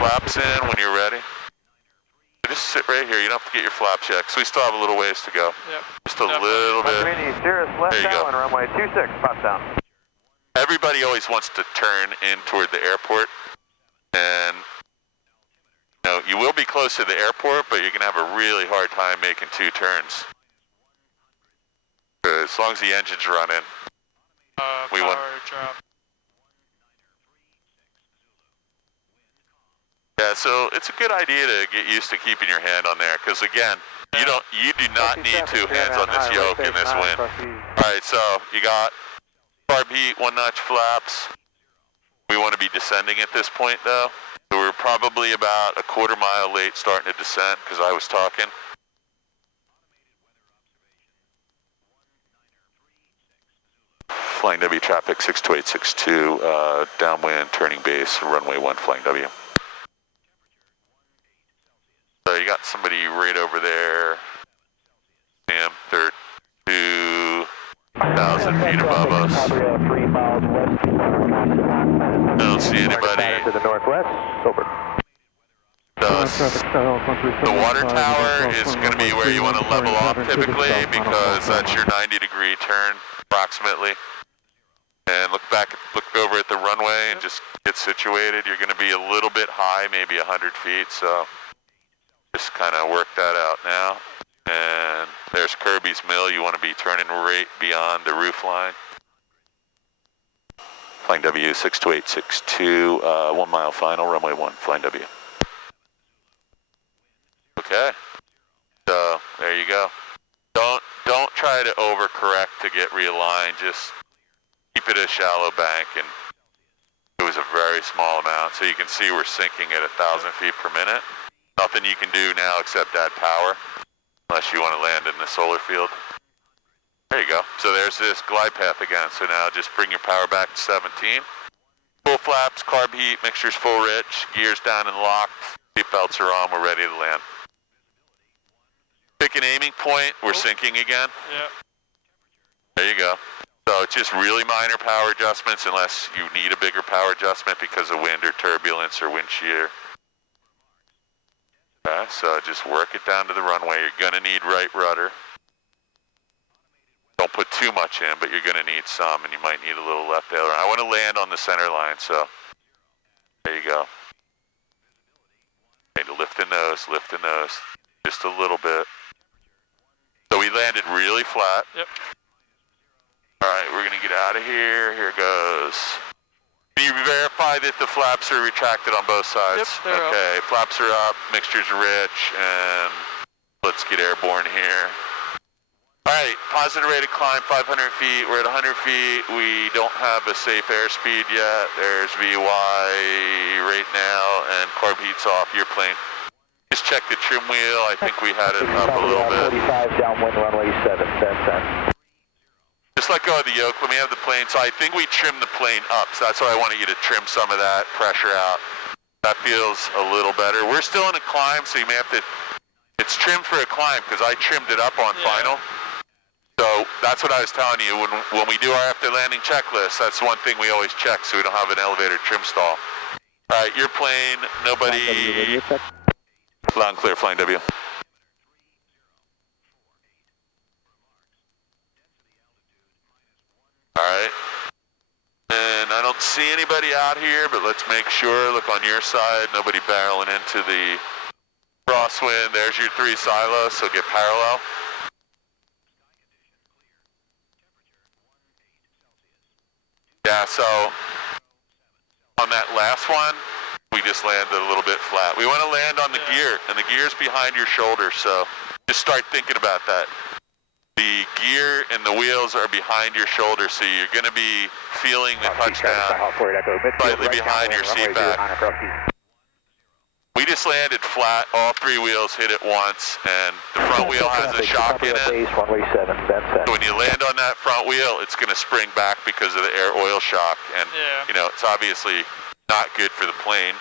flaps in when you're ready. Just sit right here. You don't have to get your flaps yet, because we still have a little ways to go. Yep. Just a little bit. Cirrus left There you go. down, runway 26, hot down. Everybody always wants to turn in toward the airport, and you will be close to the airport, but you're going to have a really hard time making 2 turns. As long as the engine's running, we want. Drop. Yeah, so it's a good idea to get used to keeping your hand on there, because again, you do not need 2 hands on this yoke in this wind. All right, so you got carb heat, 1-notch flaps. We want to be descending at this point, though. So we're probably about a quarter mile late starting to descent because I was talking. Flying W traffic 62862, downwind, turning base, runway 1, flying W. So you got somebody right over there. Sam, they're 2,000 feet above us. 3 miles west. I don't see anybody. To the northwest, sober. The water tower is going to be where you want to level off typically, because that's your 90-degree turn approximately. And look over at the runway and just get situated. You're going to be a little bit high, maybe 100 feet, so just kind of work that out now. And there's Kirby's Mill. You want to be turning right beyond the roof line. Flying W 62862, 1 mile final, runway 1, flying W. Okay, so there you go. Don't try to overcorrect to get realigned. Just keep it a shallow bank, and it was a very small amount. So you can see we're sinking at 1,000 feet per minute. Nothing you can do now except add power, unless you want to land in the solar field. There you go. So there's this glide path again. So now just bring your power back to 17. Full flaps, carb heat, mixture's full rich, gears down and locked, seatbelts are on, we're ready to land. Pick an aiming point, we're sinking again. Yep. There you go. So it's just really minor power adjustments unless you need a bigger power adjustment because of wind or turbulence or wind shear. Okay, so just work it down to the runway. You're gonna need right rudder. Don't put too much in, but you're going to need some, and you might need a little left aileron. I want to land on the center line, so there you go. Okay, lift the nose, just a little bit. So we landed really flat. Yep. All right, we're going to get out of here. Here goes. Can you verify that the flaps are retracted on both sides? Yep, they're okay, up. Flaps are up, mixture's rich, and let's get airborne here. All right, positive rate of climb, 500 feet. We're at 100 feet. We don't have a safe airspeed yet. There's VY right now, and carb heat's off. Your plane. Just check the trim wheel. I think we had it up a little bit. 45 downwind, runway 7, 10. just let go of the yoke. Let me have the plane. So I think we trimmed the plane up. So that's why I wanted you to trim some of that pressure out. That feels a little better. We're still in a climb, so you may have to, it's trimmed for a climb because I trimmed it up on final. So that's what I was telling you. When we do our after landing checklist, that's one thing we always check so we don't have an elevator trim stall. All right, your plane, nobody. Loud and clear, flying W. All right. And I don't see anybody out here, but let's make sure. Look on your side, nobody barreling into the crosswind. There's your 3 silos, so get parallel. Yeah, so on that last one, we just landed a little bit flat. We want to land on the gear, and the gear's behind your shoulder, so just start thinking about that. The gear and the wheels are behind your shoulder, so you're going to be feeling the touchdown slightly behind your seat back. We just landed flat. All 3 wheels hit it once, and the front wheel has a shock in it. So when you land on that front wheel, it's going to spring back because of the air oil shock, and you know it's obviously not good for the plane.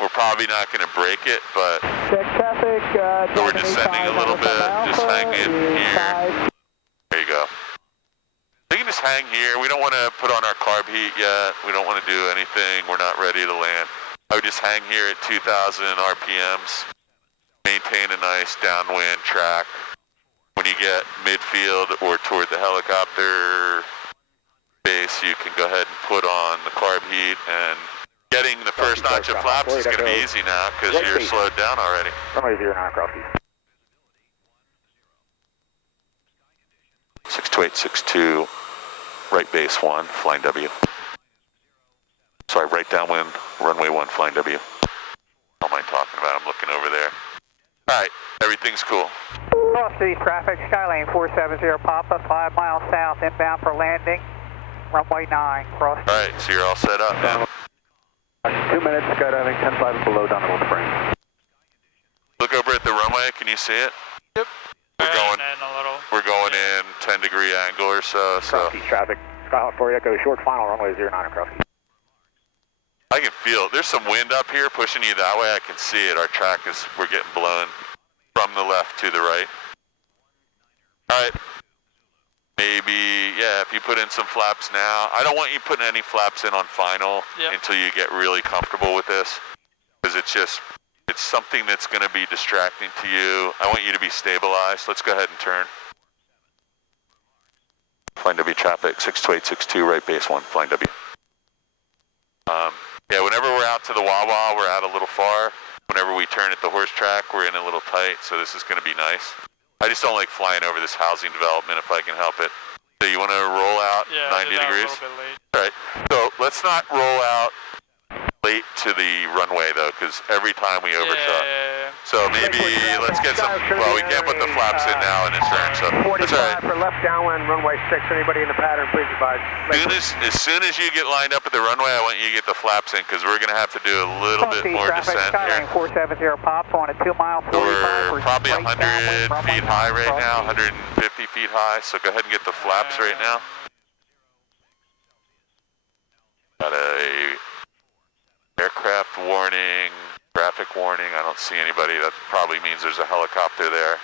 We're probably not going to break it, but so we're descending a little bit. Just hang in here. There you go. We can just hang here. We don't want to put on our carb heat yet. We don't want to do anything. We're not ready to land. I would just hang here at 2,000 RPMs. Maintain a nice downwind track. When you get midfield or toward the helicopter base, you can go ahead and put on the carb heat, and getting the first notch of flaps is going to be easy now because you're slowed down already. Runway 09, Crossy. 62862, right base 1, flying W. Sorry, right downwind, runway 1, flying W. What am I talking about? I'm looking over there. All right, everything's cool. Cross City traffic, Skylane 470 Papa, 5 miles south, inbound for landing, runway 9, cross. All right, so you're all set up now. 2 minutes, skydiving 10.5 below Donegal Springs. Look over at the runway, can you see it? Yep. We're going in 10-degree angle or so. Crossy traffic, Skyhawk 4 Echo, short final, runway 09, Crossy. I can feel it. There's some wind up here pushing you that way. I can see it. Our track is, we're getting blown from the left to the right. All right. Maybe, yeah, if you put in some flaps now. I don't want you putting any flaps in on final until you get really comfortable with this. Because it's something that's going to be distracting to you. I want you to be stabilized. Let's go ahead and turn. Flying W traffic, 62862, right base 1, flying W. Yeah, whenever we're out to the Wawa, we're out a little far. Whenever we turn at the horse track, we're in a little tight, so this is going to be nice. I just don't like flying over this housing development if I can help it. So you want to roll out 90 degrees? A little bit late. All right, so let's not roll out late to the runway though, because every time we overshot. So maybe let's get some, well, we can't put the flaps in now in this turn, so that's all right. For left downwind, runway 6, anybody in the pattern, please advise. As soon as you get lined up at the runway, I want you to get the flaps in, because we're going to have to do a little bit more descent here. 470 Pops on a 2 mile 45. So we're probably 100 feet high right now, 150 feet high, so go ahead and get the flaps right now. Got a aircraft warning, traffic warning. I don't see anybody. That probably means there's a helicopter there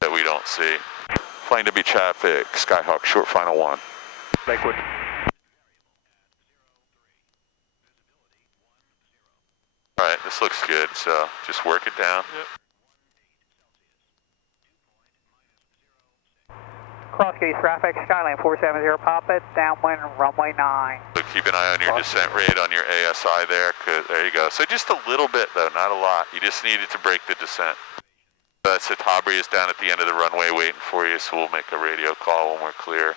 that we don't see. Flying W traffic, Skyhawk, short final 1. Lakewood. All right, this looks good, so just work it down. Yep. Crossgate traffic, Skyline 470 Papa, downwind, runway 9. So keep an eye on your descent rate on your ASI there, 'cause there you go. So just a little bit though, not a lot. You just needed to break the descent. Satabri is down at the end of the runway waiting for you, so we'll make a radio call when we're clear.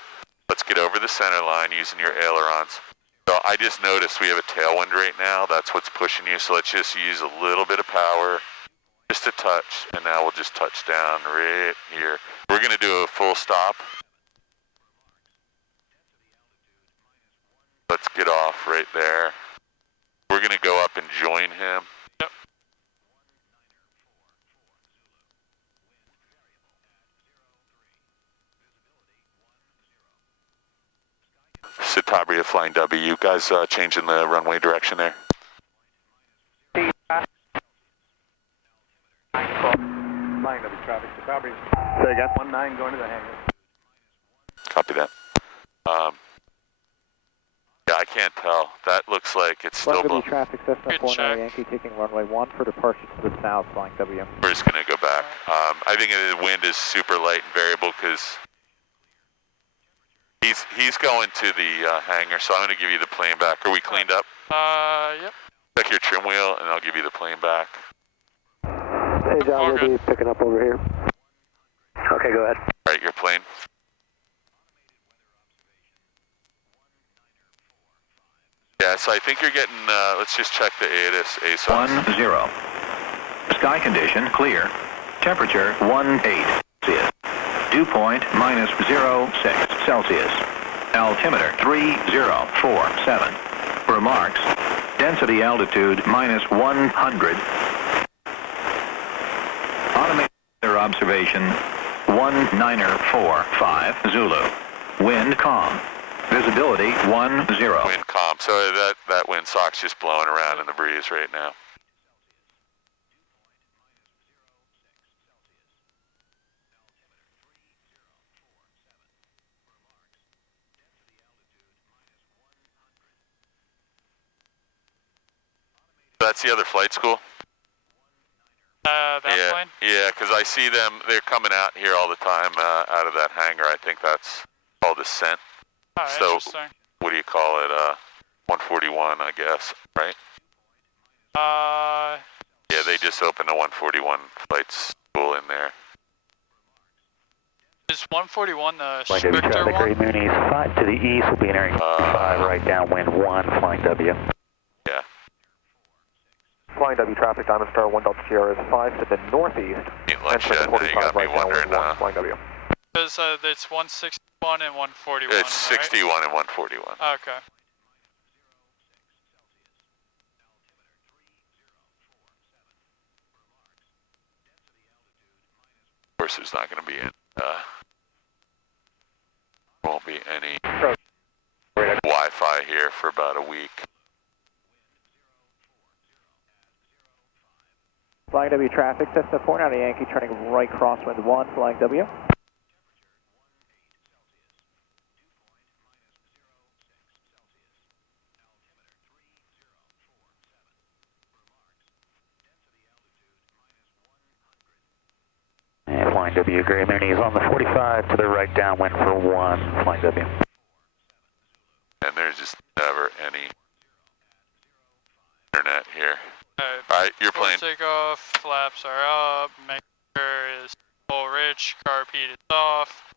Let's get over the center line using your ailerons. So I just noticed we have a tailwind right now. That's what's pushing you, so let's just use a little bit of power, just a touch, and now we'll just touch down right here. We're gonna do a full stop. Let's get off right there. We're gonna go up and join him. Yep. Citabria flying W. You guys changing the runway direction there? Flying W traffic, Citabria. Say again? 19 going to the hangar. Copy that. Yeah, I can't tell. That looks like it's still Flying W blowing. traffic, Cessna Good 49 check. Yankee taking runway 1 for departure to the south, flying W. We're just going to go back. I think the wind is super light and variable because he's going to the hangar, so I'm going to give you the plane back. Are we cleaned up? Yep. Check your trim wheel, and I'll give you the plane back. Hey, John, we'll be picking up over here. Okay, go ahead. All right, your plane. Yeah, so I think you're getting, let's just check the ASOS. 10. Sky condition clear. Temperature 18 Celsius. Dew point -06 Celsius. Altimeter 3047. Remarks. Density altitude -100. Automated observation 1945 Zulu. Wind calm. Visibility 10. Wind calm. So that windsock's just blowing around in the breeze right now. That's the other flight school? That plane? Yeah, because I see them, they're coming out here all the time out of that hangar. I think that's called Ascent. Oh, So, interesting. what do you call it? 141, I guess, right? Yeah, they just opened a 141 flight school in there. Is 141 the Flying W stricter traffic, Great one? Moon East 5 to the east, will be entering 5 right downwind 1, flying W. Yeah. Flying W traffic, Diamond Star 1 Delta Sierra is 5 to the northeast. Eat lunch yet? You got me wondering. Flying W. Because it's 161 and 141, It's 61 right? and 141. Okay. Of course, there's not going to be any, won't be any Wi-Fi here for about a week. Flying W traffic, Cessna 49 Yankee turning right crosswind 1, flying W. And flying W, Great Moon East on the 45 to the right downwind for 1, flying W. And there's just never any internet here. All right, your plane. Takeoff, flaps are up, make sure is full rich, carb heat is off,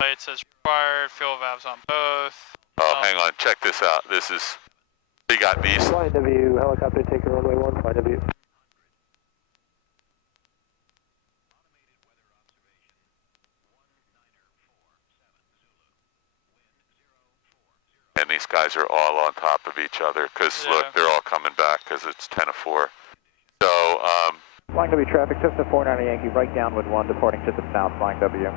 light says required, fuel valves on both. Oh, hang on, check this out. This is, we got these. Flying W, helicopter taking runway 1, flying W. And these guys are all on top of each other because look, they're all coming back because it's 10 of 4. So, Flying W traffic, Cessna 49 Yankee right downwind 1, departing to the south, flying W.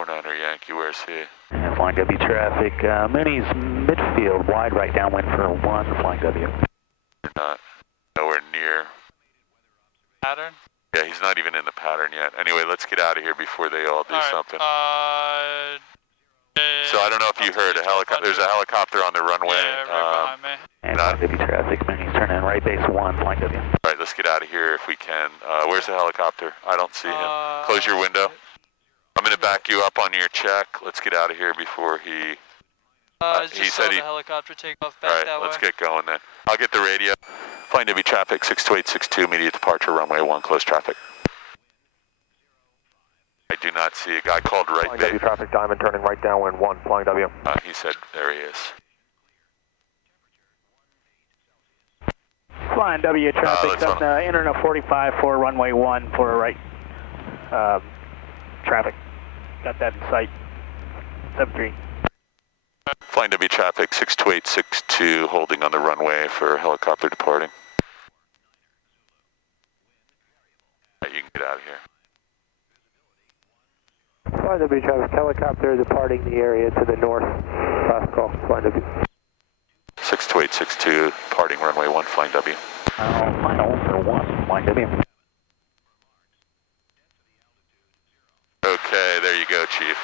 49er Yankee, where's he? And flying W traffic, Mooney's midfield, wide right downwind for 1, flying W. They're not nowhere near. Pattern? Yeah, he's not even in the pattern yet. Anyway, let's get out of here before they all do something. So I don't know if you heard a helicopter. There's a helicopter on the runway. Yeah, right behind me. And flying W traffic, Mooney's turning right base 1, flying W. All right, let's get out of here if we can. Where's the helicopter? I don't see him. Close your window. I'm going to back you up on your check. Let's get out of here before he... he said the helicopter take off back that way. All right, let's get going then. I'll get the radio. Flying W traffic, 62862, immediate departure, runway 1, close traffic. I do not see a guy called right Flying base. W traffic, Diamond turning right downwind 1, flying W. He said, there he is. Flying W traffic, Cessna entering a 45 for runway 1 for right traffic. Got that in sight. 73. Flying W traffic, 62862, holding on the runway for helicopter departing. All right, you can get out of here. Flying W traffic, helicopter departing the area to the north. Last call, Flying W. 62862, departing runway 1, flying W. Final for 1, flying W. Okay, there you go, Chief.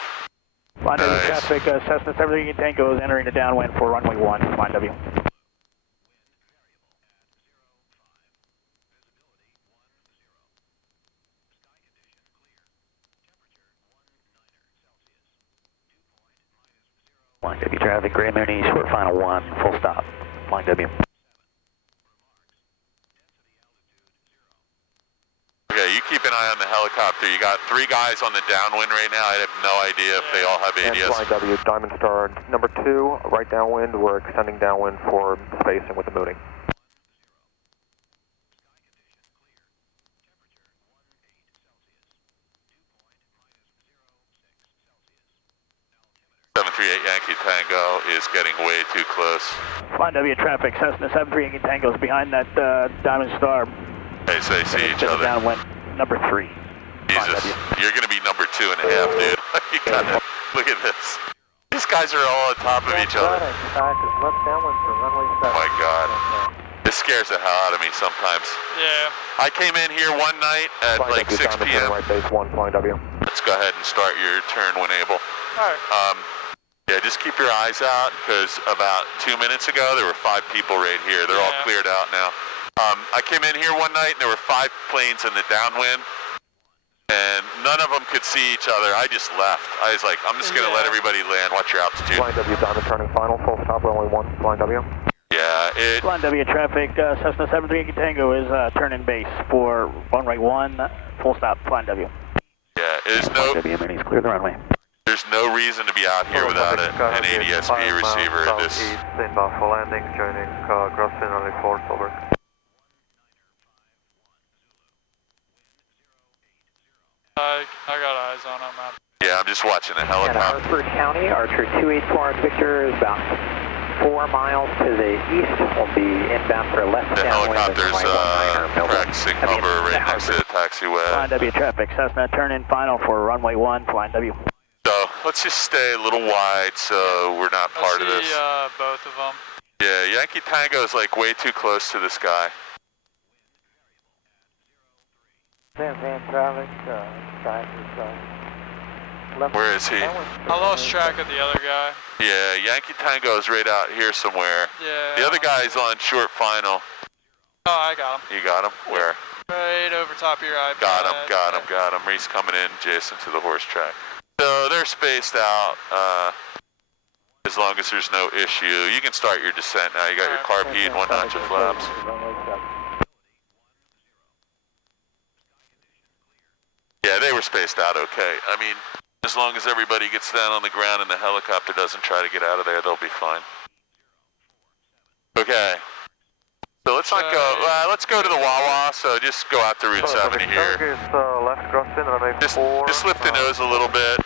Flying W traffic, Cessna 73 Tango is entering the downwind for runway 1, flying W. Flying W traffic, Gray Mooney, short final 1, full stop, flying W. Okay, you keep an eye on the helicopter. You got 3 guys on the downwind right now. I have no idea if they all have ADS. And Flying W, Diamond Star, number 2, right downwind. We're extending downwind for spacing with the Mooney. Yankee Tango is getting way too close. Flying W traffic, Cessna 73 Yankee Tango is behind that Diamond Star. Okay, so they see each other. Downwind, number 3. Jesus, you're going to be number 2.5, dude. You gotta, look at this. These guys are all on top of each other. Oh my God. This scares the hell out of me sometimes. Yeah. I came in here one night at Flying like W, 6 p.m. Right base 1, Flying W. Let's go ahead and start your turn when able. Alright. Yeah, just keep your eyes out, because about 2 minutes ago, there were 5 people right here. They're all cleared out now. I came in here one night, and there were 5 planes in the downwind, and none of them could see each other. I just left. I was like, I'm just going to let everybody land. Watch your altitude. Flying W, Diamond turning final, full stop, runway 1, Flying W. Yeah, Flying W traffic, Cessna 73 Yankee Tango is turning base for runway 1, full stop, Flying W. Yeah, there's no... W, Mooney's clear the runway. There's no reason to be out here without an ADS-B receiver in this. Inbound for landing, joining crossing only 4, over. I got eyes on him, man. Yeah, I'm just watching a helicopter. Hartford County, Archer 284 Victor is about 4 miles to the east. We'll be inbound for left the downwind. helicopter's practicing hover right next to the taxiway. Flying W traffic, Cessna turn in final for runway 1, Flying W. So let's just stay a little wide so we're not part of this. Both of them. Yeah, Yankee Tango is like way too close to this guy. Traffic, Where is he? I lost track of the other guy. Yeah, Yankee Tango is right out here somewhere. Yeah. The other guy's on short final. Oh, I got him. You got him? Where? Right over top of your iPad. Got him. He's coming in, Jason, to the horse track. So they're spaced out, as long as there's no issue. You can start your descent now. You got your carb heat and 1 notch of flaps. Yeah, they were spaced out okay. I mean, as long as everybody gets down on the ground and the helicopter doesn't try to get out of there, they'll be fine. Okay. So let's not go, let's go to the Wawa, so just go out to Route 70 here. Left crossing, runway 4. Just lift the nose a little bit.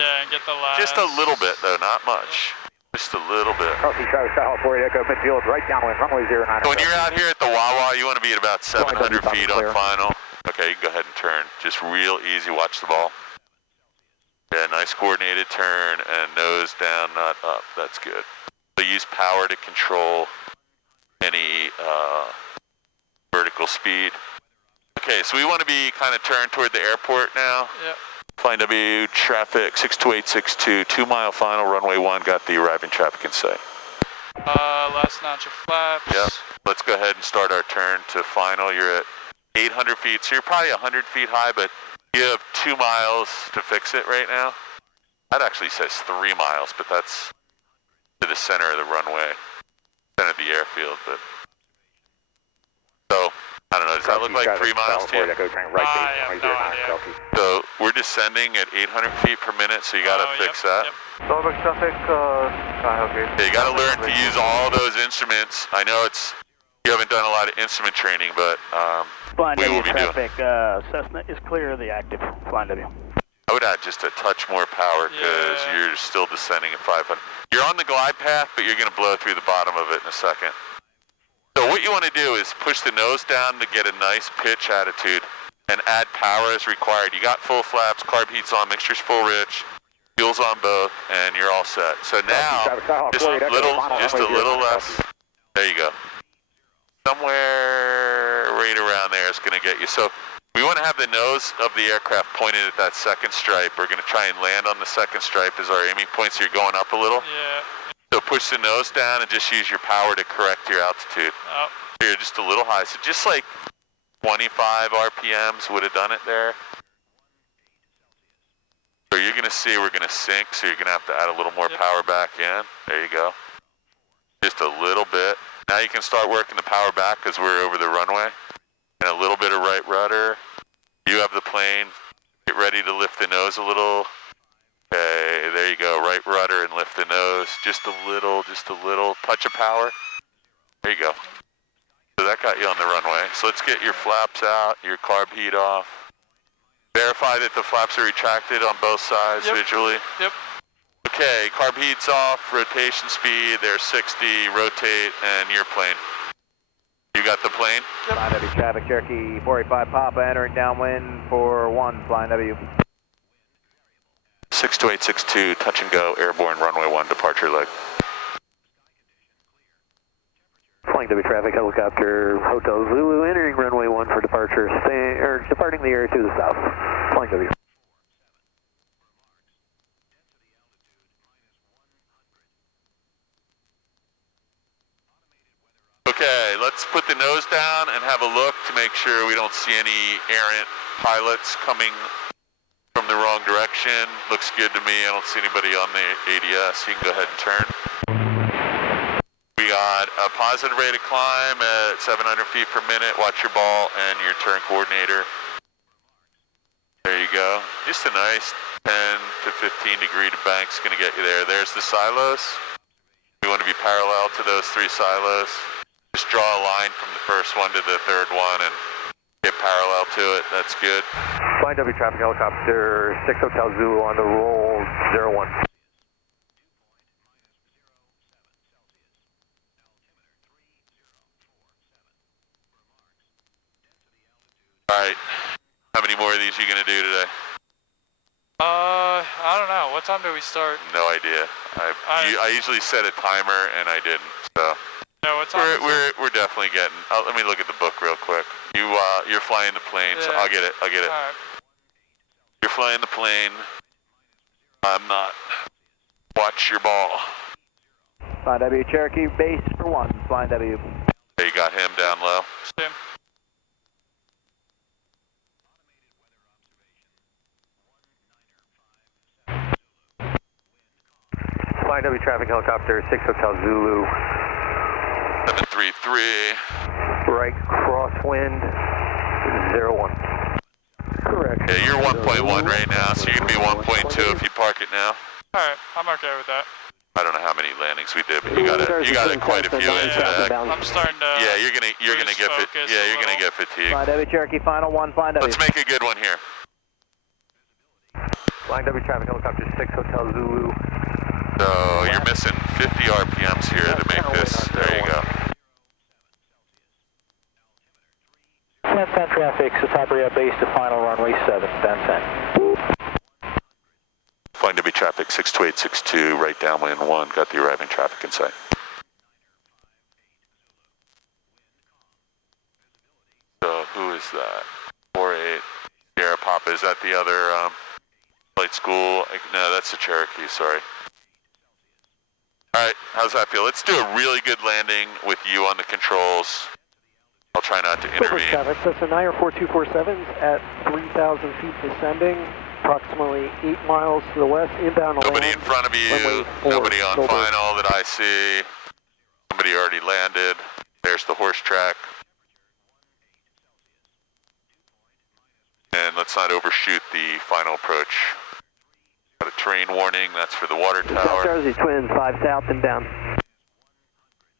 Yeah, and get the last. Just a little bit, though, not much. Just a little bit. Kelsey Travis, Sky Hawk 48 Echo, midfield, right downwind, runway 09. So when you're out here at the Wawa, you want to be at about 700 feet on final. Okay, you can go ahead and turn. Just real easy, watch the ball. Yeah, nice coordinated turn and nose down, not up. That's good. So use power to control any vertical speed. Okay, so we want to be kind of turned toward the airport now. Yep. Flying W traffic 62862, 2 mile final, runway 1, got the arriving traffic in sight. Last notch of flaps. Yep. Let's go ahead and start our turn to final. You're at 800 feet, so you're probably 100 feet high, but you have 2 miles to fix it right now. That actually says 3 miles, but that's to the center of the runway, center of the airfield, but so, I don't know, does that look like 3 miles to you? I have no idea. So, we're descending at 800 feet per minute, so you gotta fix that. Norfolk traffic, okay. Yeah, you gotta learn to use all those instruments. I know you haven't done a lot of instrument training, but Flying we will W be doing. traffic, Cessna is clear of the active, Flying W. I would add just a touch more power because you're still descending at 500. You're on the glide path, but you're gonna blow through the bottom of it in a second. So what you want to do is push the nose down to get a nice pitch attitude. and add power as required. You got full flaps, carb heat's on, mixture's full rich, fuel's on both, and you're all set. So now, just a little less. There you go. Somewhere right around there is going to get you. So we want to have the nose of the aircraft pointed at that second stripe. We're going to try and land on the second stripe as our aiming point, so you're going up a little. Yeah. So push the nose down and just use your power to correct your altitude. Oh. You're just a little high. So just like 25 RPMs would have done it there. So you're going to see we're going to sink, so you're going to have to add a little more power back in. There you go. Just a little bit. Now you can start working the power back because we're over the runway. And a little bit of right rudder. You have the plane. Get ready to lift the nose a little. Okay, there you go. Right rudder and lift the nose. Just a little touch of power. There you go. So that got you on the runway. So let's get your flaps out, your carb heat off. Verify that the flaps are retracted on both sides visually. Yep. Okay, carb heat's off, rotation speed, there's 60, rotate, and your plane. You got the plane? Yep. Flying W traffic, Cherokee 485 Papa entering downwind for 1, flying W. 62862, touch and go, airborne, runway 1, departure leg. Flying W traffic, helicopter, Hotel Zulu, entering runway 1 for departure, departing the area to the south. Flying W. Okay, let's put the nose down and have a look to make sure we don't see any errant pilots coming from the wrong direction. Looks good to me. I don't see anybody on the ADS. You can go ahead and turn. We got a positive rate of climb at 700 feet per minute. Watch your ball and your turn coordinator. There you go. Just a nice 10 to 15 degree bank's going to get you there. There's the silos. We want to be parallel to those 3 silos. Just draw a line from the first one to the third one and get parallel to it. That's good. Flying W traffic, helicopter 6 Hotel Zulu on the roll 01. Alright. How many more of these are you going to do today? I don't know. What time do we start? No idea. I usually set a timer and I didn't, so. No, what time we're definitely getting. Let me look at the book real quick. You're flying the plane, so I'll get it. All right. You're flying the plane. I'm not. Watch your ball. Flying W Cherokee base for 1. Flying W. Okay, you got him down low. Same. Flying W traffic, helicopter 6 Hotel Zulu. 733. Right crosswind 01. Correct. Yeah, you're 1.1 right now, so you can be 1.2 if you park it now. Alright, I'm okay with that. I don't know how many landings we did, but you got quite a few in today. I'm starting to Yeah, you're gonna get fatigued. Flying W Cherokee final 1, flying W. Let's make a good one here. Flying W traffic, helicopter 6 Hotel Zulu. So you're missing 50 RPMs here to make this. There you go. N10 traffic, Satapria base to final runway 7, N10. Flying W traffic 62862, right downwind 1, got the arriving traffic in sight. So who is that? 48. Sierra Papa, is that the other flight school? No, that's the Cherokee, sorry. Alright, how's that feel? Let's do a really good landing with you on the controls. I'll try not to intervene. Traffic, Cessna 94247 at 3,000 feet descending, approximately 8 miles to the west, inbound. Nobody in front of you, nobody on final that I see. Somebody already landed. There's the horse track. And let's not overshoot the final approach. Got a terrain warning, that's for the water tower. Jersey Twins 5 south and down.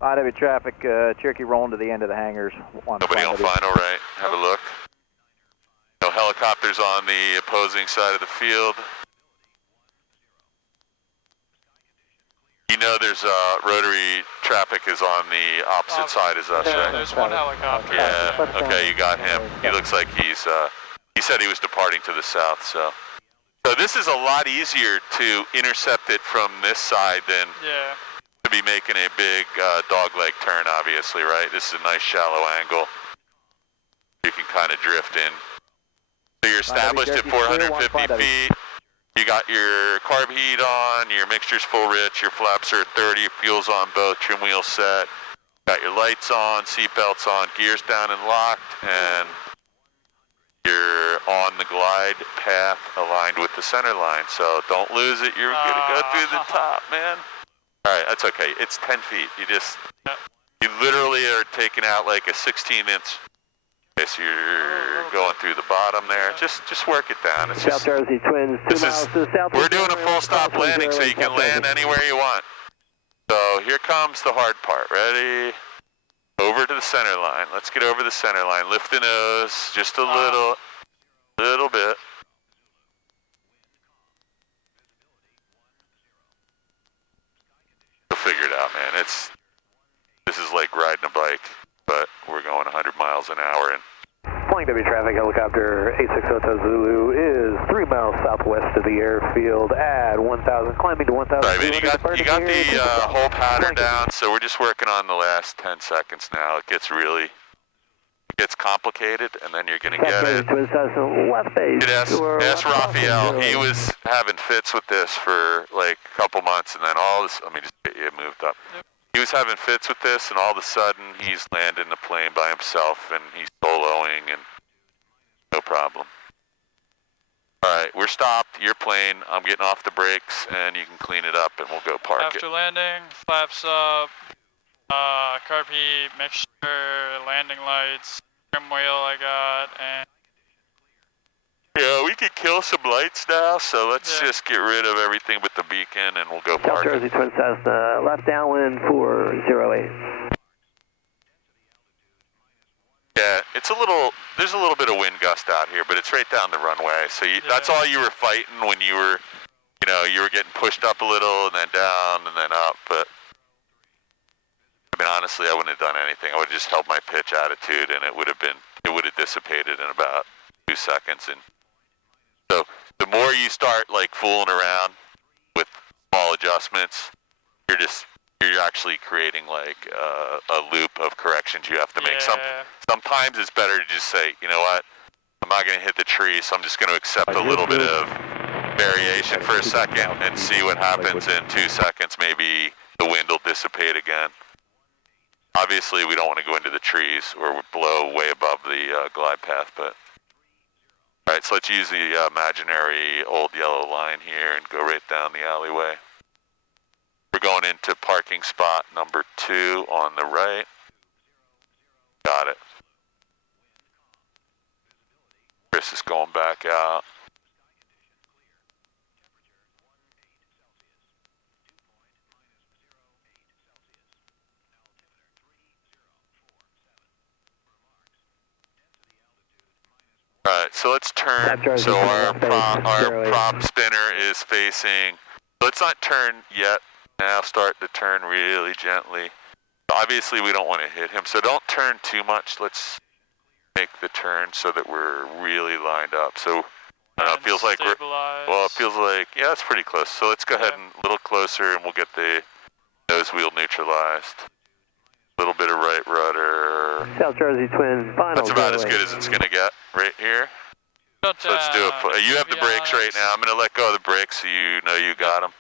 Flying W traffic, Cherokee rolling to the end of the hangars. Nobody on final, right? Have a look. No helicopters on the opposing side of the field. You know there's rotary traffic is on the opposite side as us, yeah, right? There's one helicopter. Yeah, okay, you got him. He looks like he's He said he was departing to the south, so this is a lot easier to intercept it from this side than to be making a big dogleg turn, obviously, right? This is a nice shallow angle. You can kind of drift in. So you're established at 450 feet. You got your carb heat on, your mixture's full rich, your flaps are at 30, fuel's on both, trim wheels set. Got your lights on, seat belts on, gears down and locked, and you're on the glide path aligned with the center line. So don't lose it. You're going to go through the top, man. All right, that's okay. It's 10 feet. You literally are taking out like a 16-inch. So you're going through the bottom there. Just work it down. It's South Jersey Twins, 2 miles to the south. We're doing a full stop landing so you can land anywhere you want. So here comes the hard part. Ready? Over to the center line. Let's get over the center line. Lift the nose just a little bit. We'll figure it out, man. This is like riding a bike, but we're going 100 miles an hour. And Flying W traffic helicopter 86 Hotel Zulu is 3 miles southwest of the airfield at 1,000, climbing to 1,000. Right, man, you got the whole pattern down, so we're just working on the last 10 seconds now. It gets complicated, and then you're going to get it. Left base. Ask Raphael. He was having fits with this for like a couple months, and then all this, let me just get you moved up. He was having fits with this, and all of a sudden, he's landing the plane by himself, and he's soloing, and no problem. All right, we're stopped. Your plane. I'm getting off the brakes, and you can clean it up, and we'll go park After landing, flaps up, carb heat, mixture, landing lights, trim wheel I got, and... Yeah, we could kill some lights now, so let's just get rid of everything but the beacon, and we'll go park South Jersey Twin Cessna, left downwind 408. Yeah, there's a little bit of wind gust out here, but it's right down the runway, so that's all you were fighting when you were, you were getting pushed up a little, and then down, and then up, but, I mean, honestly, I wouldn't have done anything. I would have just held my pitch attitude, and it would have dissipated in about 2 seconds, and so the more you start like fooling around with small adjustments, you're actually creating like a loop of corrections you have to make. Sometimes it's better to just say, you know what, I'm not going to hit the tree, so I'm just going to accept a little bit of variation for a second and see what happens in 2 seconds. Maybe the wind will dissipate again. Obviously, we don't want to go into the trees or blow way above the glide path, but. All right, so let's use the imaginary old yellow line here and go right down the alleyway. We're going into parking spot number 2 on the right. Got it. Chris is going back out. All right, so let's turn. So our prop spinner is facing. Let's not turn yet. Now start to turn really gently. Obviously, we don't want to hit him, so don't turn too much. Let's make the turn so that we're really lined up. So it feels like it's pretty close. So let's go ahead and a little closer, and we'll get the nose wheel neutralized. A little bit of right rudder. South Jersey Twins, final. That's about as good as it's gonna get right here. So let's do it. You have the brakes right now. I'm gonna let go of the brakes so you know you got them.